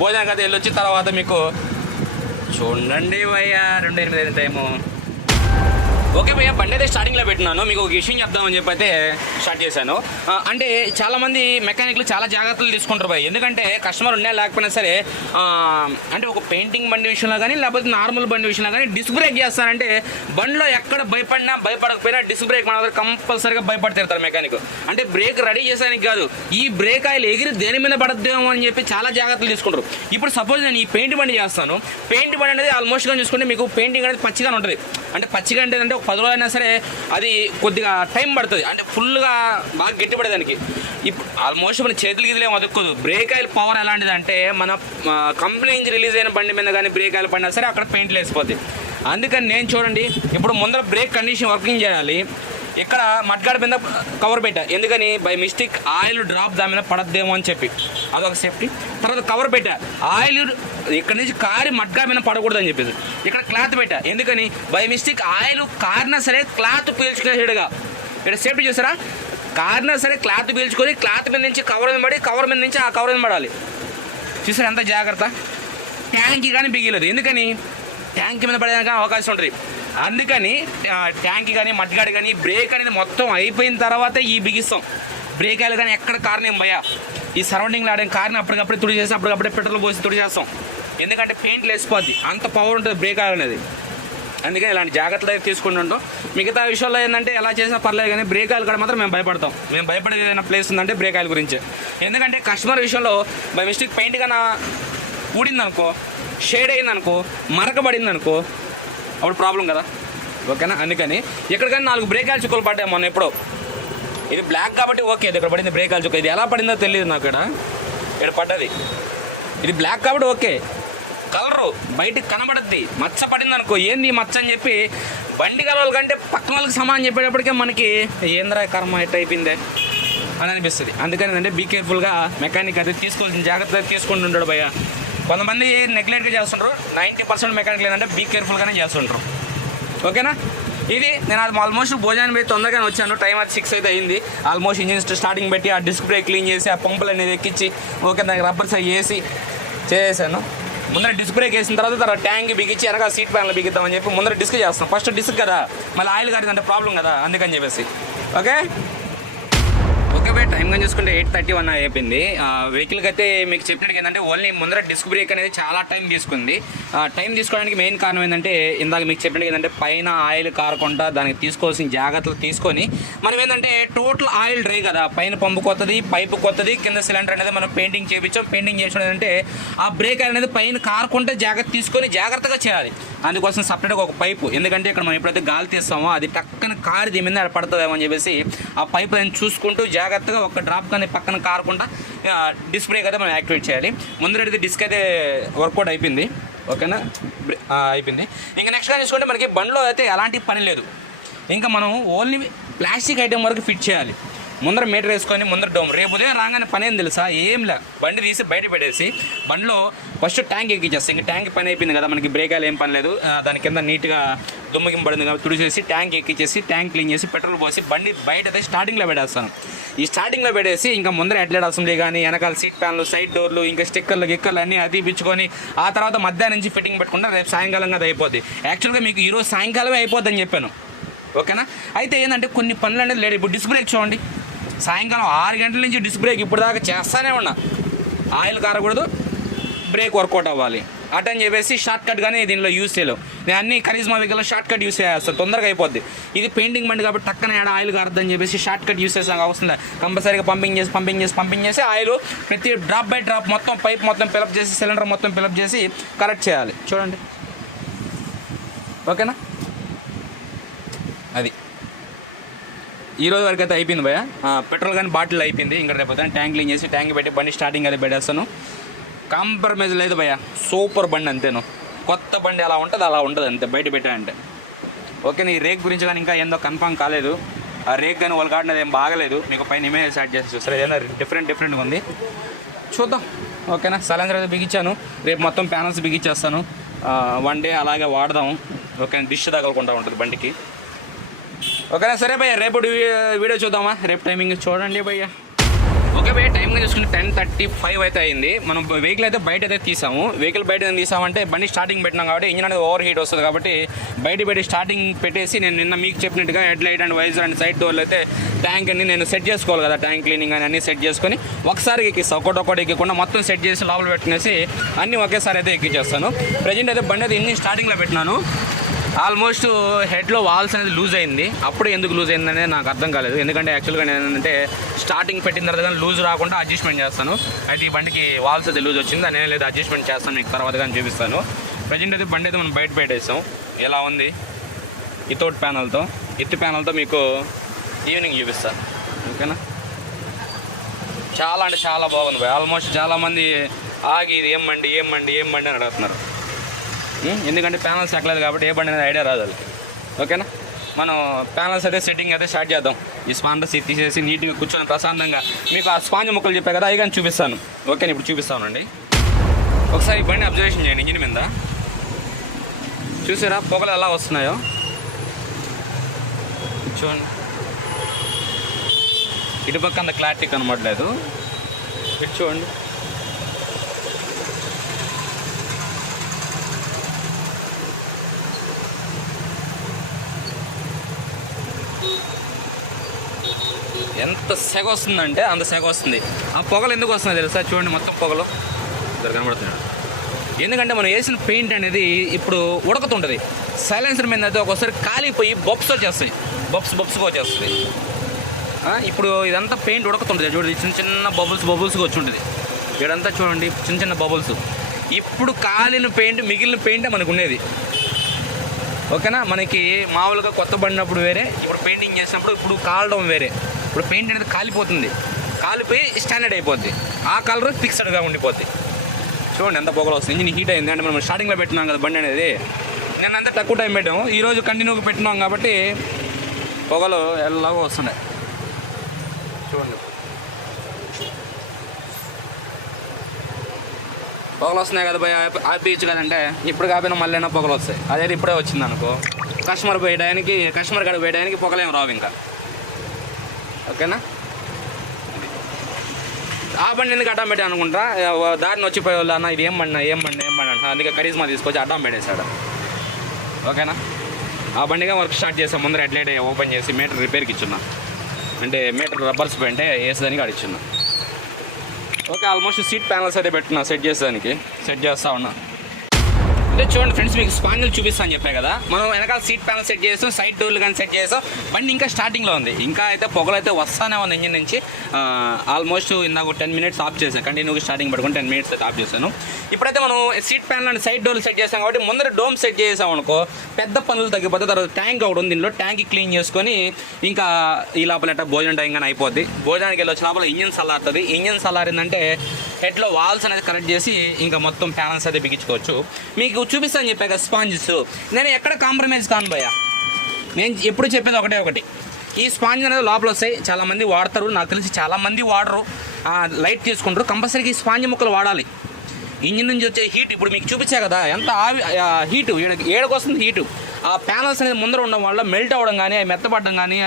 భోజనం కదా వెళ్ళొచ్చిన తర్వాత మీకు చూడండి భయ్యా 2:08 టైము. ఓకే భయ్య, బండి అయితే స్టార్టింగ్లో పెట్టినాను. మీకు ఒక విషయం చెప్దామని చెప్పి అయితే స్టార్ట్ చేశాను. అంటే చాలామంది మెకానిక్లు చాలా జాగ్రత్తలు తీసుకుంటారు భయ్య. ఎందుకంటే కస్టమర్ ఉన్నా లేకపోయినా సరే అంటే ఒక పెయింటింగ్ బండి విషయంలో కానీ లేకపోతే నార్మల్ బండి విషయంలో కానీ డిస్క్ బ్రేక్ చేస్తారంటే బండిలో ఎక్కడ భయపడినా భయపడకపోయినా డిస్క్ బ్రేక్ మన కంపల్సరీగా భయపడతారు మెకానిక్. అంటే బ్రేక్ రెడీ చేసానికి కాదు, ఈ బ్రేక్ ఆయిల్ ఎగిరి దేని మీద పడద్దేమో అని చెప్పి చాలా జాగ్రత్తలు తీసుకుంటారు. ఇప్పుడు సపోజ్ నేను ఈ పెయింట్ బండి చేస్తాను. పెయింట్ బండి అనేది ఆల్మోస్ట్గా చూసుకుంటే మీకు పెయింటింగ్ అనేది పచ్చిగానే ఉంటుంది. అంటే పచ్చిగా అంటే 10 రోజులు అయినా సరే అది కొద్దిగా టైం పడుతుంది, అంటే ఫుల్గా బాగా గట్టిపడేదానికి. ఇప్పుడు ఆల్మోస్ట్ మన చేతులు గిదిలే వదుకోదు. బ్రేక్ ఆయిల్ పవర్ ఎలాంటిది అంటే మన కంపెనీ నుంచి రిలీజ్ అయిన బండి మీద కానీ బ్రేక్ ఆయిల్ పడినా సరే అక్కడ పెయింట్లు వేసిపోతుంది. అందుకని నేను చూడండి ఇప్పుడు ముందర బ్రేక్ కండిషన్ వర్కింగ్ చేయాలి. ఇక్కడ మడ్గాడ మీద కవర్ పెట్టా, ఎందుకని బై మిస్టేక్ ఆయిల్ డ్రాప్ దాని మీద పడద్దేమో అని చెప్పి అదొక సేఫ్టీ. తర్వాత కవర్ పెట్టా, ఆయిల్ ఇక్కడ నుంచి కారి మడ్గాడ మీద పడకూడదు అని చెప్పేసి. ఇక్కడ క్లాత్ పెట్టా, ఎందుకని బై మిస్టేక్ ఆయిల్ కారినా సరే క్లాత్ పీల్చుకునేడుగా. ఇక్కడ సేఫ్టీ చూసారా, కారినా సరే క్లాత్ పీల్చుకొని క్లాత్ మీద నుంచి కవర్ మీద పడి కవర్ మీద నుంచి ఆ కవర్ మీద పడాలి. చూసారా ఎంత జాగ్రత్త. ట్యాంక్కి కానీ బిగిలేదు, ఎందుకని ట్యాంక్ మీద పడేదానికి అవకాశం ఉంటుంది. అందుకని ట్యాంక్ కానీ మడ్గాడు కానీ బ్రేక్ అనేది మొత్తం అయిపోయిన తర్వాతే ఈ బిగిస్తాం. బ్రేక్ ఆయిల్ కానీ ఎక్కడ కారణం భయ ఈ సరౌండింగ్లో ఆడే కారణం అప్పటికప్పుడే తుడి చేసి అప్పటికప్పుడే పెట్రోల్ పోసి తుడి చేస్తాం, ఎందుకంటే పెయింట్లు వేసిపోద్ది, అంత పవర్ ఉంటుంది బ్రేక్ ఆయిల్ అనేది. అందుకని ఇలాంటి జాగ్రత్తలు అయితే తీసుకుంటుంటాం. మిగతా విషయాల్లో ఏంటంటే ఎలా చేసినా పర్లేదు, కానీ బ్రేక్ ఆయిల్ కూడా మాత్రం మేము భయపడతాం. మేము భయపడేది ఏదైనా ప్లేస్ ఉందంటే బ్రేక్ ఆయిల్ గురించి. ఎందుకంటే కస్టమర్ విషయంలో బై మిస్టేక్ పెయింట్ కన్నా ఊడిందనుకో, షేడ్ అయిందనుకో, మరకబడిందనుకో, అప్పుడు ప్రాబ్లం కదా. ఓకేనా, అందుకని ఎక్కడికైనా 4 బ్రేక్ ఆయిల్ చుక్కలు పడ్డాయి మొన్న ఎప్పుడో. ఇది బ్లాక్ కాబట్టి ఓకే, ఇది ఇక్కడ పడింది బ్రేక్ ఆయిల్ చుక్క. ఇది ఎలా పడిందో తెలియదు నాకు, ఇక్కడ పడ్డది. ఇది బ్లాక్ కాబట్టి ఓకే, కలరు బయటకు కనబడద్ది. మచ్చ పడింది అనుకో, ఏంది మచ్చ అని చెప్పి బండి కలవాల కంటే పక్కన వాళ్ళకి సమానం చెప్పేటప్పటికే మనకి ఏంద్రా కర్మ ఎట్ అయిపోయిందే అని అనిపిస్తుంది. అందుకని అంటే బీ కేర్ఫుల్గా మెకానిక్ అయితే తీసుకోవాల్సిన జాగ్రత్తగా తీసుకుంటుంటాడు భయ్య. కొంతమంది నెగ్లెక్ట్గా చేస్తుంటారు, 90% మెకానిక్ ఏంటంటే బీ కేర్ఫుల్గానే చేస్తుంటారు. ఓకేనా, ఇది నేను ఆల్మోస్ట్ భోజనం పెట్టి తొందరగానే వచ్చాను. టైం అది 6 అయితే అయింది. ఆల్మోస్ట్ ఇంజిన్ స్టార్టింగ్ పెట్టి ఆ డిస్క్ బ్రేక్ క్లీన్ చేసి ఆ పంపులు అనేది ఎక్కించి ఓకే దానికి రబ్బర్ సై వేసి చేసాను. ముందర డిస్క్ బ్రేక్ వేసిన తర్వాత ట్యాంక్ బిగించి వెనక సీట్ ప్యాన్లు బిగిద్దామని చెప్పి ముందర డిస్క్ చేస్తాం. ఫస్ట్ డిస్క్ కదా, మళ్ళీ ఆయిల్ కారిందంటే ప్రాబ్లం కదా, అందుకని చెప్పేసి. ఓకే ఓకే టైం కానీ చూసుకుంటే 8:31 అయిపోయింది. వెహికల్కి అయితే మీకు చెప్పినట్టు ఏంటంటే ఓన్లీ ముందర డిస్క్ బ్రేక్ అనేది చాలా టైం తీసుకుంది. టైం తీసుకోవడానికి మెయిన్ కారణం ఏంటంటే ఇందాక మీకు చెప్పినట్టు ఏంటంటే పైన ఆయిల్ కారకుండా దానికి తీసుకోవాల్సిన జాగ్రత్తలు తీసుకొని మనం ఏంటంటే టోటల్ ఆయిల్ డ్రై కదా, పైన పంపు కొత్తది, పైపు కొత్తది, కింద సిలిండర్ అనేది మనం పెయింటింగ్ చేయించాం. పెయింటింగ్ చేసిన ఏంటంటే ఆ బ్రేక్ ఆయిల్ అనేది పైన కారకుండా జాగ్రత్త తీసుకొని జాగ్రత్తగా చేయాలి. అందుకోసం సపరేట్గా ఒక పైపు, ఎందుకంటే ఇక్కడ మనం ఎప్పుడైతే గాలి తీస్తామో అది టక్కన కారి దీని మీద పడుతుందేమో అని చెప్పేసి ఆ పైపు దాన్ని చూసుకుంటూ జాగ్రత్తగా ఒక డ్రాప్ కానీ పక్కన కారకుండా డిస్క్ బ్రేక్ అయితే మనం యాక్టివేట్ చేయాలి. ముందరైతే డిస్క్ అయితే వర్కౌట్ అయిపోయింది. ఓకేనా, అయిపోయింది. ఇంకా నెక్స్ట్ కానీ చూసుకుంటే మనకి బండిలో అయితే ఎలాంటి పని లేదు. ఇంకా మనం ఓన్లీ ప్లాస్టిక్ ఐటెం వరకు ఫిట్ చేయాలి. ముందర మీటర్ వేసుకొని ముందర డోమ్. రేపు ఉదయం రాగానే పని ఏం తెలుసా, ఏం లే, బండి తీసి బయట పెట్టేసి బండిలో ఫస్ట్ ట్యాంక్ ఎక్కించేస్తాం. ఇంకా ట్యాంక్ పని అయిపోయింది కదా, మనకి బ్రేక్ ఆయిల్ ఏం పని లేదు. దాని కింద నీట్గా దుమ్ముకి పడింది కాబట్టి తుడిచేసి ట్యాంక్ ఎక్కించేసి ట్యాంక్ క్లీన్ చేసి పెట్రోల్ పోసి బండి బయట అయితే స్టార్టింగ్లో పెట్టేస్తాను. ఈ స్టార్టింగ్లో పెట్టేసి ఇంకా ముందర హెడ్లైట్ అసెంబ్లీ కానీ వెనకాల సీట్ ప్యాన్లు, సైడ్ డోర్లు, ఇంకా స్టిక్కర్లు గిక్కర్లు అన్నీ అది ఇప్పించుకొని ఆ తర్వాత మధ్యాహ్నం నుంచి ఫిట్టింగ్ పెట్టుకుంటే రేపు సాయంకాలంగా అది అయిపోద్ది. యాక్చువల్గా మీకు ఈరోజు సాయంకాలమే అయిపోద్దని చెప్పాను. ఓకేనా, అయితే ఏంటంటే కొన్ని పనులు అనేది లేదు. ఇప్పుడు డిస్క్ బ్రేక్ చూడండి, సాయంకాలం 6 గంటల నుంచి డిస్క్ బ్రేక్ ఇప్పుడు దాకా చేస్తానే ఉన్నా. ఆయిల్ కారకూడదు, బ్రేక్ వర్కౌట్ అవ్వాలి అటని చెప్పేసి షార్ట్ కట్ కానీ దీనిలో యూస్ చేయలేవు. నేను అన్ని కరిజ్మా వెహికల్లో షార్ట్ కట్ యూస్ చేస్తాను, తొందరగా అయిపోద్ది. ఇది పెయింటింగ్ బండి కాబట్టి టక్కన ఏడ ఆయిల్ కారద్దని చెప్పేసి షార్ట్ కట్ యూస్ చేసాక అవసరం లేదు. కంపల్సరీగా పంపింగ్ చేసి ఆయిల్ ప్రతి డ్రాప్ బై డ్రాప్ మొత్తం పైప్ మొత్తం ఫిలప్ చేసి సిలిండర్ మొత్తం ఫిలప్ చేసి కరెక్ట్ చేయాలి. చూడండి, ఓకేనా. అది ఈ రోజు వరకు అయితే అయిపోయింది భయ. పెట్రోల్ కానీ బాటిల్ అయిపోయింది. ఇంకా రేపు ట్యాంక్ క్లీన్ చేసి ట్యాంక్ పెట్టి బండి స్టార్టింగ్ అది పెట్టేస్తాను. కాంప్రమైజ్ లేదు భయ, సూపర్ బండి అంతేను. కొత్త బండి అలా ఉంటుంది అంతే బయట పెట్టాలంటే. ఓకే, ఈ రేక్ గురించి కానీ ఇంకా ఏందో కన్ఫర్మ్ కాలేదు. ఆ రేక్ కానీ వాళ్ళు కాడినది ఏం బాగలేదు. మీకు పైన ఇమేజ్ యాడ్ చేసి చూస్తారు, ఏదైనా డిఫరెంట్గా ఉంది, చూద్దాం. ఓకేనా, సైలెన్సర్ అయితే బిగించాను. రేపు మొత్తం ప్యానల్స్ బిగించేస్తాను. 1 డే అలాగే వాడదాం. ఓకే, డిష్ తగలకుండా ఉంటుంది బండికి. ఓకేనా, సరే భయ్య, రేపు వీడియో చూద్దామా. రేపు టైమింగ్ చూడండి భయ్య. ఓకే భయ్య, టైమింగ్ చూసుకుంటే 10:35 అయితే అయింది. మనం వెహికల్ అయితే బయట అయితే తీసాము. వెహికల్ బయట తీసామంటే బండి స్టార్టింగ్ పెట్టినాం కాబట్టి ఇంజిన్ అనేది ఓవర్ హీట్ వస్తుంది కాబట్టి బయట స్టార్టింగ్ పెట్టేసి నేను నిన్న మీకు చెప్పినట్టుగా headlight and visor and side డోర్లు అయితే ట్యాంక్ అన్ని నేను సెట్ చేసుకోవాలి కదా, ట్యాంక్ క్లీనింగ్ అని అన్నీ సెట్ చేసుకొని ఒకసారి ఎక్కిస్తాను. ఒకటి ఎక్కకుండా మొత్తం సెట్ చేసి లోపల పెట్టుకునేసి అన్నీ ఒకేసారి అయితే ఎక్కించేస్తాను. ప్రజెంట్ అయితే బండి అయితే ఇంజిన్ స్టార్టింగ్లో పెట్టినాను. ఆల్మోస్ట్ హెడ్లో వాల్స్ అనేది లూజ్ అయింది. అప్పుడు ఎందుకు లూజ్ అయిందనేది నాకు అర్థం కాలేదు. ఎందుకంటే యాక్చువల్గా నేను ఏంటంటే స్టార్టింగ్ పెట్టిన తర్వాత కానీ లూజ్ రాకుండా అడ్జస్ట్మెంట్ చేస్తాను. అయితే ఈ బండికి వాల్స్ అయితే లూజ్ వచ్చింది, నేను లేదు అడ్జస్ట్మెంట్ చేస్తాను, మీకు తర్వాత కానీ చూపిస్తాను. ప్రజెంట్ అయితే బండి అయితే మనం బయట పెట్టేస్తాం. ఎలా ఉంది వితౌట్ ప్యానల్తో, ఎత్తు ప్యానల్తో మీకు ఈవినింగ్ చూపిస్తాను. ఓకేనా, చాలా అంటే చాలా బాగుంది. ఆల్మోస్ట్ చాలామంది ఆగి ఇది ఏం బండి అని అడుగుతున్నారు. ఎందుకంటే ప్యానల్స్ ఎక్కలేదు కాబట్టి ఏ బండి అనేది ఐడియా రాదు వాళ్ళకి. ఓకేనా, మనం ప్యానల్స్ అయితే సెట్టింగ్ అయితే స్టార్ట్ చేద్దాం. ఈ స్పాండర్స్ తీసేసి నీట్గా కూర్చొని ప్రశాంతంగా మీకు ఆ స్పాంజ్ ముక్కలు చెప్పా కదా అవి కానీ చూపిస్తాను. ఓకే, ఇప్పుడు చూపిస్తానండి. ఒకసారి ఈ బండి అబ్జర్వేషన్ చేయండి. ఇంజిన్ మీద చూసారా పొగలు ఎలా వస్తున్నాయో చూడండి. ఇటుపక్క అంత క్లారిటీ కనబడలేదు. ఇటు చూడండి. ఎంత సెగ వస్తుందంటే అంత సెగ వస్తుంది. ఆ పొగలు ఎందుకు వస్తున్నాయి తెలుసా? చూడండి, మొత్తం పొగలు కనబడుతున్నాడు. ఎందుకంటే మనం వేసిన పెయింట్ అనేది ఇప్పుడు ఉడకతుంటుంది. సైలెన్సర్ మీద అయితే ఒకసారి కాలిపోయి బొబ్స్ వచ్చేస్తాయి, బొబ్స్గా వచ్చేస్తుంది. ఇప్పుడు ఇదంతా పెయింట్ ఉడకతుంటుంది. చూడండి, చిన్న చిన్న బబుల్స్గా వచ్చి ఉంటుంది. ఇక్కడంతా చూడండి చిన్న చిన్న బబుల్స్. ఇప్పుడు కాలిన పెయింట్ మిగిలిన పెయింటే మనకు ఉండేది. ఓకేనా? మనకి మామూలుగా కొత్త పడినప్పుడు వేరే, ఇప్పుడు పెయింటింగ్ చేసినప్పుడు ఇప్పుడు కాలడం వేరే. ఇప్పుడు పెయింట్ అనేది కాలిపోతుంది, కాలిపోయి స్టాండర్డ్ అయిపోద్ది. ఆ కలర్ ఫిక్స్డ్గా ఉండిపోద్ది. చూడండి ఎంత పొగలు వస్తుంది. ఇంజిన్ హీట్ అయింది. అంటే మనం స్టార్టింగ్లో పెట్టినాం కదా బండి అనేది, నేను అంతా తక్కువ టైం పెట్టాము. ఈరోజు కంటిన్యూగా పెట్టినాం కాబట్టి పొగలు ఎలాగో వస్తున్నాయి. చూడండి పొగలు వస్తున్నాయి కదా భయ, ఆపేయచ్చు కదంటే ఇప్పుడు కాకపోయినా మళ్ళీ అయినా పొగలు వస్తాయి. అదే ఇప్పుడే వచ్చింది అనుకో, కస్టమర్ కాడికి పోయడానికి పొగలేం రావు ఇంకా. ఓకేనా? ఆ బండి ఎందుకు అడ్డం పెట్టి అనుకుంటా, దారిని వచ్చిపోయే వాళ్ళు అన్న ఇది ఏం బండి అంట, అందుకే కరిజ్మా తీసుకొచ్చి అడ్డం పెట్టేశాడు. ఓకేనా? ఆ బండిగా వర్క్ స్టార్ట్ చేసాం. ముందర హెడ్లైట్ ఓపెన్ చేసి మీటర్ రిపేర్కి ఇచ్చున్నా, అంటే మీటర్ రబ్బర్స్ పెంటే వేసేదానికి అడిచున్నా. ఓకే, ఆల్మోస్ట్ సీట్ ప్యానల్స్ అయితే పెట్టున్నా సెట్ చేస్తా ఉన్నా. అంటే చూడండి ఫ్రెండ్స్, మీకు స్పాంజిల్ చూపిస్తా అని చెప్పాను కదా. మనం వెనకాల సీట్ ప్యానల్ సెట్ చేస్తాం, సైడ్ డోర్లు కానీ సెట్ చేస్తాం. బండి ఇంకా స్టార్టింగ్లో ఉంది. ఇంకా అయితే పొగలు అయితే వస్తానే ఉంది ఇంజిన్ నుంచి. ఆల్మోస్ట్ ఇందాక 10 minutes ఆఫ్ చేశాను. కంటిన్యూగా స్టార్టింగ్ పడుకుని 10 minutes అయితే ఆఫ్ చేశాను. ఇప్పుడైతే మనం సీట్ ప్యానల్ అండ్ సైడ్ డోర్లు సెట్ చేసాం కాబట్టి ముందర డోమ్ సెట్ చేసాం అనుకో, పెద్ద పనులు తగ్గిపోతే. తర్వాత ట్యాంక్ ఒకటి ఉంది, దీనిలో ట్యాంక్ క్లీన్ చేసుకొని ఇంకా ఈ లోపల భోజనం టైం కానీ అయిపోద్ది. భోజనానికి వెళ్ళి వచ్చే లోపల ఇంజిన్ చల్లారుతుంది. ఇంజిన్ చల్లారిందంటే హెడ్లో వాల్స్ అనేది కరెక్ట్ చేసి ఇంకా మొత్తం ప్యానల్స్ అయితే బిగించుకోవచ్చు. మీకు చూపిస్తాను చెప్పాక స్పాంజెస్ నేను ఎక్కడ కాంప్రమైజ్ కాను భయ్యా. నేను ఎప్పుడు చెప్పేది ఒకటి, ఈ స్పాంజ్ అనేది లోపల వస్తాయి. చాలామంది వాడతారు, నాకు తెలిసి చాలామంది వాడరు, లైట్ తీసుకుంటారు. కంపల్సరీగా ఈ స్పాంజ్ ముక్కలు వాడాలి. ఇంజిన్ నుంచి వచ్చే హీట్ ఇప్పుడు మీకు చూపించా కదా, ఎంత హీటు ఏడకు వస్తుంది హీటు. ఆ ప్యానల్స్ అనేది ముందర ఉండడం వల్ల మెల్ట్ అవ్వడం కానీ, మెత్తపడడం కానీ,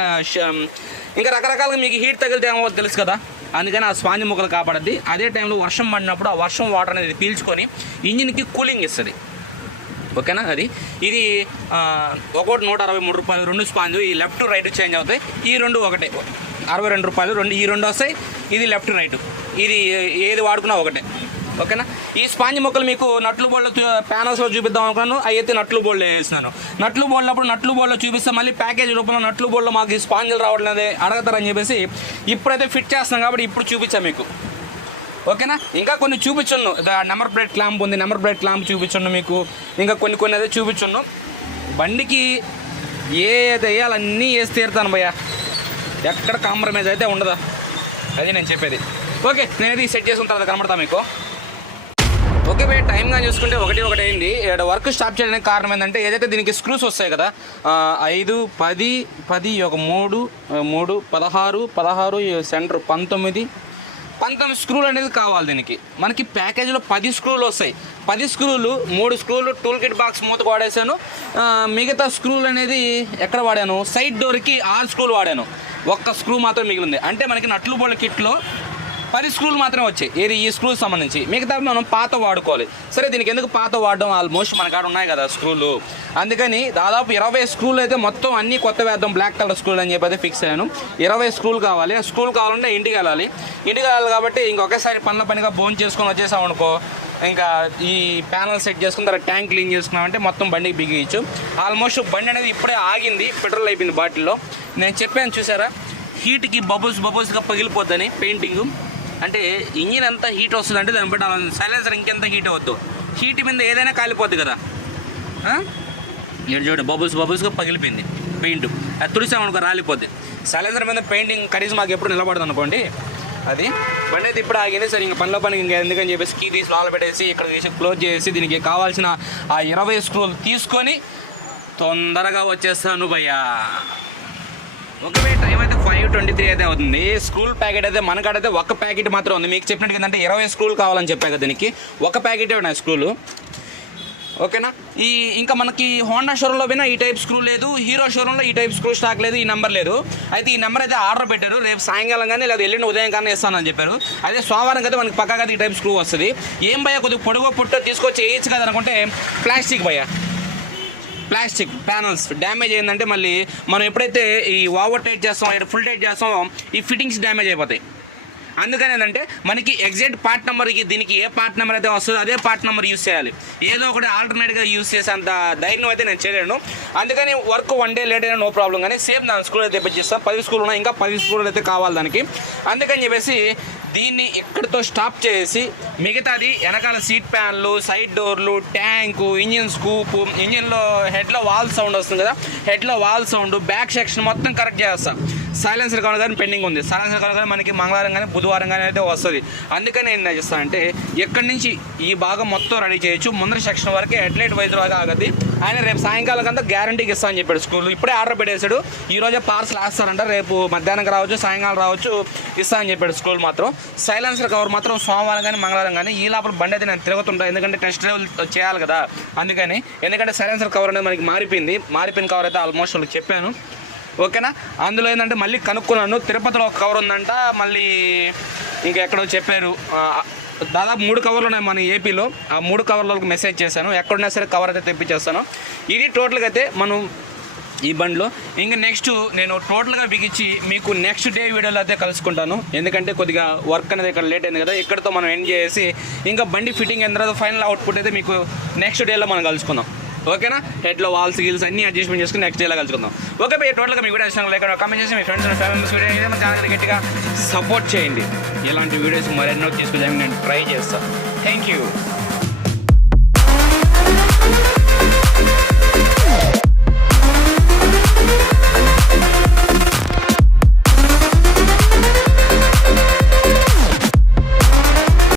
ఇంకా రకరకాలుగా మీకు హీట్ తగిలితే ఏమో తెలుసు కదా. అందుకని ఆ స్పాంజ్ ముక్కలు కాపాడద్ది. అదే టైంలో వర్షం పడినప్పుడు ఆ వర్షం వాటర్ అనేది పీల్చుకొని ఇంజిన్కి కూలింగ్ ఇస్తుంది. ఓకేనా? ఇది ఒకటి 163 రూపాయలు, 2 స్పాంజ్. ఈ లెఫ్ట్ రైట్ చేంజ్ అవుతాయి. ఈ రెండు ఒకటే 62 రూపాయలు. ఈ రెండు వస్తాయి. ఇది లెఫ్ట్ రైట్, ఇది ఏది వాడుకున్నా ఒకటే. ఓకేనా? ఈ స్పాంజ్ ముక్కలు మీకు నట్లు బోర్డులో ప్యానల్స్లో చూపిద్దాం అనుకున్నాను. అయితే నట్లు బోర్డులో వేసినాను. నట్లు బోర్డులో చూపిస్తే మళ్ళీ ప్యాకేజ్ రూపంలో నట్లు బోర్డులో మాకు ఈ స్పాంజులు రావట్లేదు అడగతారని చెప్పేసి ఇప్పుడైతే ఫిట్ చేస్తున్నాం కాబట్టి ఇప్పుడు చూపించాను మీకు. ఓకేనా? ఇంకా కొన్ని చూపించున్నాను. నెంబర్ ప్లేట్ క్లాంప్ ఉంది, నెంబర్ ప్లేట్ క్లాంప్ చూపించున్నాను మీకు. ఇంకా కొన్ని అయితే చూపించున్నాను. బండికి ఏది వేయాలన్నీ వేసి తీరుతాను భయ్యా, ఎక్కడ కాంప్రమైజ్ అయితే ఉండదా, అది నేను చెప్పేది. ఓకే, నేను ఇది సెట్ చేసుకున్న తర్వాత కనబడతా మీకు. ఓకే భయ్య, టైంగా చూసుకుంటే ఒకటి అయింది. ఇక్కడ వర్క్ స్టాప్ చేయడానికి కారణం ఏంటంటే ఏదైతే దీనికి స్క్రూస్ వస్తాయి కదా, 5, 10, ఒక 3, 16 సెంటర్ 19 స్క్రూలు అనేది కావాలి దీనికి. మనకి ప్యాకేజీలో 10 స్క్రూలు వస్తాయి. 10 స్క్రూలు 3 స్క్రూలు టూల్ కిట్ బాక్స్ మూతకు వాడేసాను. మిగతా స్క్రూలు అనేది ఎక్కడ వాడాను, సైడ్ డోర్కి 6 స్క్రూలు వాడాను. ఒక్క స్క్రూ మాత్రం మిగిలింది. అంటే మనకి నట్లు బోళ్ళ కిట్లో 10 స్క్రూలు మాత్రమే వచ్చాయి. ఏది ఈ స్క్రూకి సంబంధించి, మిగతా మనం పాత వాడుకోవాలి. సరే, దీనికి ఎందుకు పాత వాడడం, ఆల్మోస్ట్ మన కాడ ఉన్నాయి కదా స్క్రూలు, అందుకని దాదాపు 20 స్క్రూలు అయితే మొత్తం అన్నీ కొత్త వేద్దాం, బ్లాక్ కలర్ స్క్రూలు అని చెప్పి అయితే ఫిక్స్ అయ్యాను. 20 స్క్రూలు కావాలి. స్క్రూలు కావాలంటే ఇంటికి వెళ్ళాలి కాబట్టి ఇంకొకసారి పనిగా బోన్ చేసుకొని వచ్చేసాం అనుకో, ఇంకా ఈ ప్యానల్ సెట్ చేసుకుని తర్వాత ట్యాంక్ క్లీన్ చేసుకున్నామంటే మొత్తం బండికి బిగించు. ఆల్మోస్ట్ బండి అనేది ఇప్పుడే ఆగింది, పెట్రోల్ అయిపోయింది బాటిల్లో. నేను చెప్పాను చూసారా, హీట్కి బబుల్స్గా పగిలిపోద్దని. పెయింటింగ్ అంటే ఇంజిన్ ఎంత హీట్ వస్తుందంటే దాన్ని బట్టి సైలెన్సర్ ఇంకెంత హీట్ అవద్దు. హీట్ మీద ఏదైనా కాలిపోద్ది కదా. చూడండి, బబుల్స్గా పగిలిపోయింది పెయింట్. అది తుడిసామనుకో రాలిపోద్ది. సైలెన్సర్ మీద పెయింటింగ్ కరిజ్మాకి ఎప్పుడు నిలబడదు అనుకోండి. అది బండి అయితే ఇప్పుడు ఆగింది. సరే, ఇంకా పనికి ఇంకా ఎందుకని చెప్పేసి కీ తీసి లోపల పెట్టేసి ఇక్కడ తీసి క్లోజ్ చేసి దీనికి కావాల్సిన ఆ 20 స్క్రూలు తీసుకొని తొందరగా వచ్చేస్తాను భయ్యా. ఓకే భయ్య, టైం అయితే 5:23 అయితే అవుతుంది. స్క్రూల్ ప్యాకెట్ అయితే మనకాడైతే ఒక ప్యాకెట్ మాత్రం ఉంది. మీకు చెప్పినట్టు ఏంటంటే 20 స్క్రూలు కావాలని చెప్పా కదా దీనికి, ఒక ప్యాకెటే ఉన్నాయి స్క్రూలు. ఓకేనా. ఇంకా మనకి హోండా షోరూంలో పోయినా ఈ టైప్ స్క్రూ లేదు, హీరో షోరూంలో ఈ టైప్ స్క్రూ స్టాక్ లేదు, ఈ నెంబర్ లేదు. అయితే ఈ నెంబర్ అయితే ఆర్డర్ పెట్టారు, రేపు సాయంకాలం కానీ లేదా ఎల్లుండి ఉదయం కానీ ఇస్తానని చెప్పారు. అదే సోమవారం కదా మనకి పక్కాగా ఈ టైప్ స్క్రూ వస్తుంది. ఏం భయ్య కొద్దిగా పొడుగు పుట్ట తీసుకొచ్చి వేయచ్చు కదా అనుకుంటే ప్లాస్టిక్ భయ్య, ప్లాస్టిక్ ప్యానల్స్ డ్యామేజ్ అయిందంటే మళ్ళీ మనం ఎప్పుడైతే ఈ ఓవర్ టైట్ చేస్తామో ఫుల్ టైట్ చేస్తామో ఈ ఫిట్టింగ్స్ డ్యామేజ్ అయిపోతాయి. అందుకని ఏంటంటే మనకి ఎగ్జాక్ట్ పార్ట్ నెంబర్కి దీనికి ఏ పార్ట్ నెంబర్ అయితే వస్తుందో అదే పార్ట్ నెంబర్ యూస్ చేయాలి. ఏదో ఒకటి ఆల్టర్నేట్గా యూస్ చేసేంత ధైర్యం అయితే నేను చేయలేను. అందుకని వర్క్ 1 day లేట్ అయినా నో ప్రాబ్లం, కానీ సేమ్ దాని స్కూల్ అయితే తెప్పించేస్తాను. 10 స్కూల్ ఉన్నాయి, ఇంకా 10 స్కూల్ అయితే కావాలి దానికి. అందుకని చెప్పేసి దీన్ని ఎక్కడితో స్టాప్ చేసి మిగతాది వెనకాల సీట్ ప్యాన్లు, సైడ్ డోర్లు, ట్యాంకు, ఇంజిన్ స్కూపు, ఇంజిన్లో హెడ్లో వాల్ సౌండ్ వస్తుంది కదా, హెడ్లో వాల్ సౌండ్, బ్యాక్ సెక్షన్ మొత్తం కరెక్ట్ చేస్తాను. సైలెన్సర్ కవర్ కానీ పెండింగ్ ఉంది, సైలెన్సర్ కవర్ కానీ మనకి మంగళవారం కానీ బుధవారం కానీ అయితే వస్తుంది. అందుకని నేను ఏం చేస్తానంటే ఎక్కడి నుంచి ఈ భాగం మొత్తం రెడీ చేయొచ్చు, ముందర సెక్షన్ వరకే హెడ్లైట్ వైజ్ లాగా ఆగద్ది. ఆయన రేపు సాయంకాలం అంతా గ్యారంటీకి ఇస్తా అని చెప్పాడు స్కూల్. ఇప్పుడే ఆర్డర్ పెట్టేశాడు, ఈరోజే పార్సల్ వేస్తారంట, రేపు మధ్యాహ్నం రావచ్చు, సాయంకాలం రావచ్చు, ఇస్తా అని చెప్పాడు స్కూల్. మాత్రం సైలెన్సర్ కవర్ మాత్రం సోమవారం కానీ మంగళవారం కానీ ఈ లోపల బండి అయితే నేను తిరుగుతుంటా, ఎందుకంటే టెస్ట్ డ్రైవ్ చేయాలి కదా. అందుకని ఎందుకంటే సైలెన్సర్ కవర్ అనేది మనకి మారిపోయిన కవర్ అయితే ఆల్మోస్ట్ వాళ్ళకి చెప్పాను. ఓకేనా. అందులో ఏంటంటే మళ్ళీ కనుక్కున్నాను, తిరుపతిలో ఒక కవర్ ఉందంట, మళ్ళీ ఇంకా ఎక్కడో చెప్పారు. దాదాపు 3 కవర్లు ఉన్నాయి మన ఏపీలో. ఆ 3 కవర్లకు మెసేజ్ చేశాను, ఎక్కడున్నా సరే కవర్ అయితే తెప్పించేస్తాను. ఇది టోటల్గా అయితే మనం ఈ బండిలో ఇంకా నెక్స్ట్ నేను టోటల్గా బిగించి మీకు నెక్స్ట్ డే వీడియోలో అయితే కలుసుకుంటాను. ఎందుకంటే కొద్దిగా వర్క్ అనేది ఇక్కడ లేట్ అయింది కదా, ఇక్కడతో మనం ఎండ్ చేసి ఇంకా బండి ఫిట్టింగ్ అయిన తర్వాత ఫైనల్ అవుట్పుట్ అయితే మీకు నెక్స్ట్ డేలో మనం కలుసుకుందాం. ఓకేనా. హెడ్లో వాల్స్ గిల్స్ అన్ని అడ్జస్ట్మెంట్ చేసుకుని నెక్స్ట్ డేలో కలుసుకుందాం. ఓకే భయ్య, టోటల్గా మీ వీడియో ఇష్టం లేకుండా కామెంట్ చేసి మీ friends and family members video మన ఛానల్ గట్టిగా సపోర్ట్ చేయండి. ఇలాంటి వీడియోస్ మరెన్నో తీసుకుని నేను ట్రై చేస్తాను. Thank you.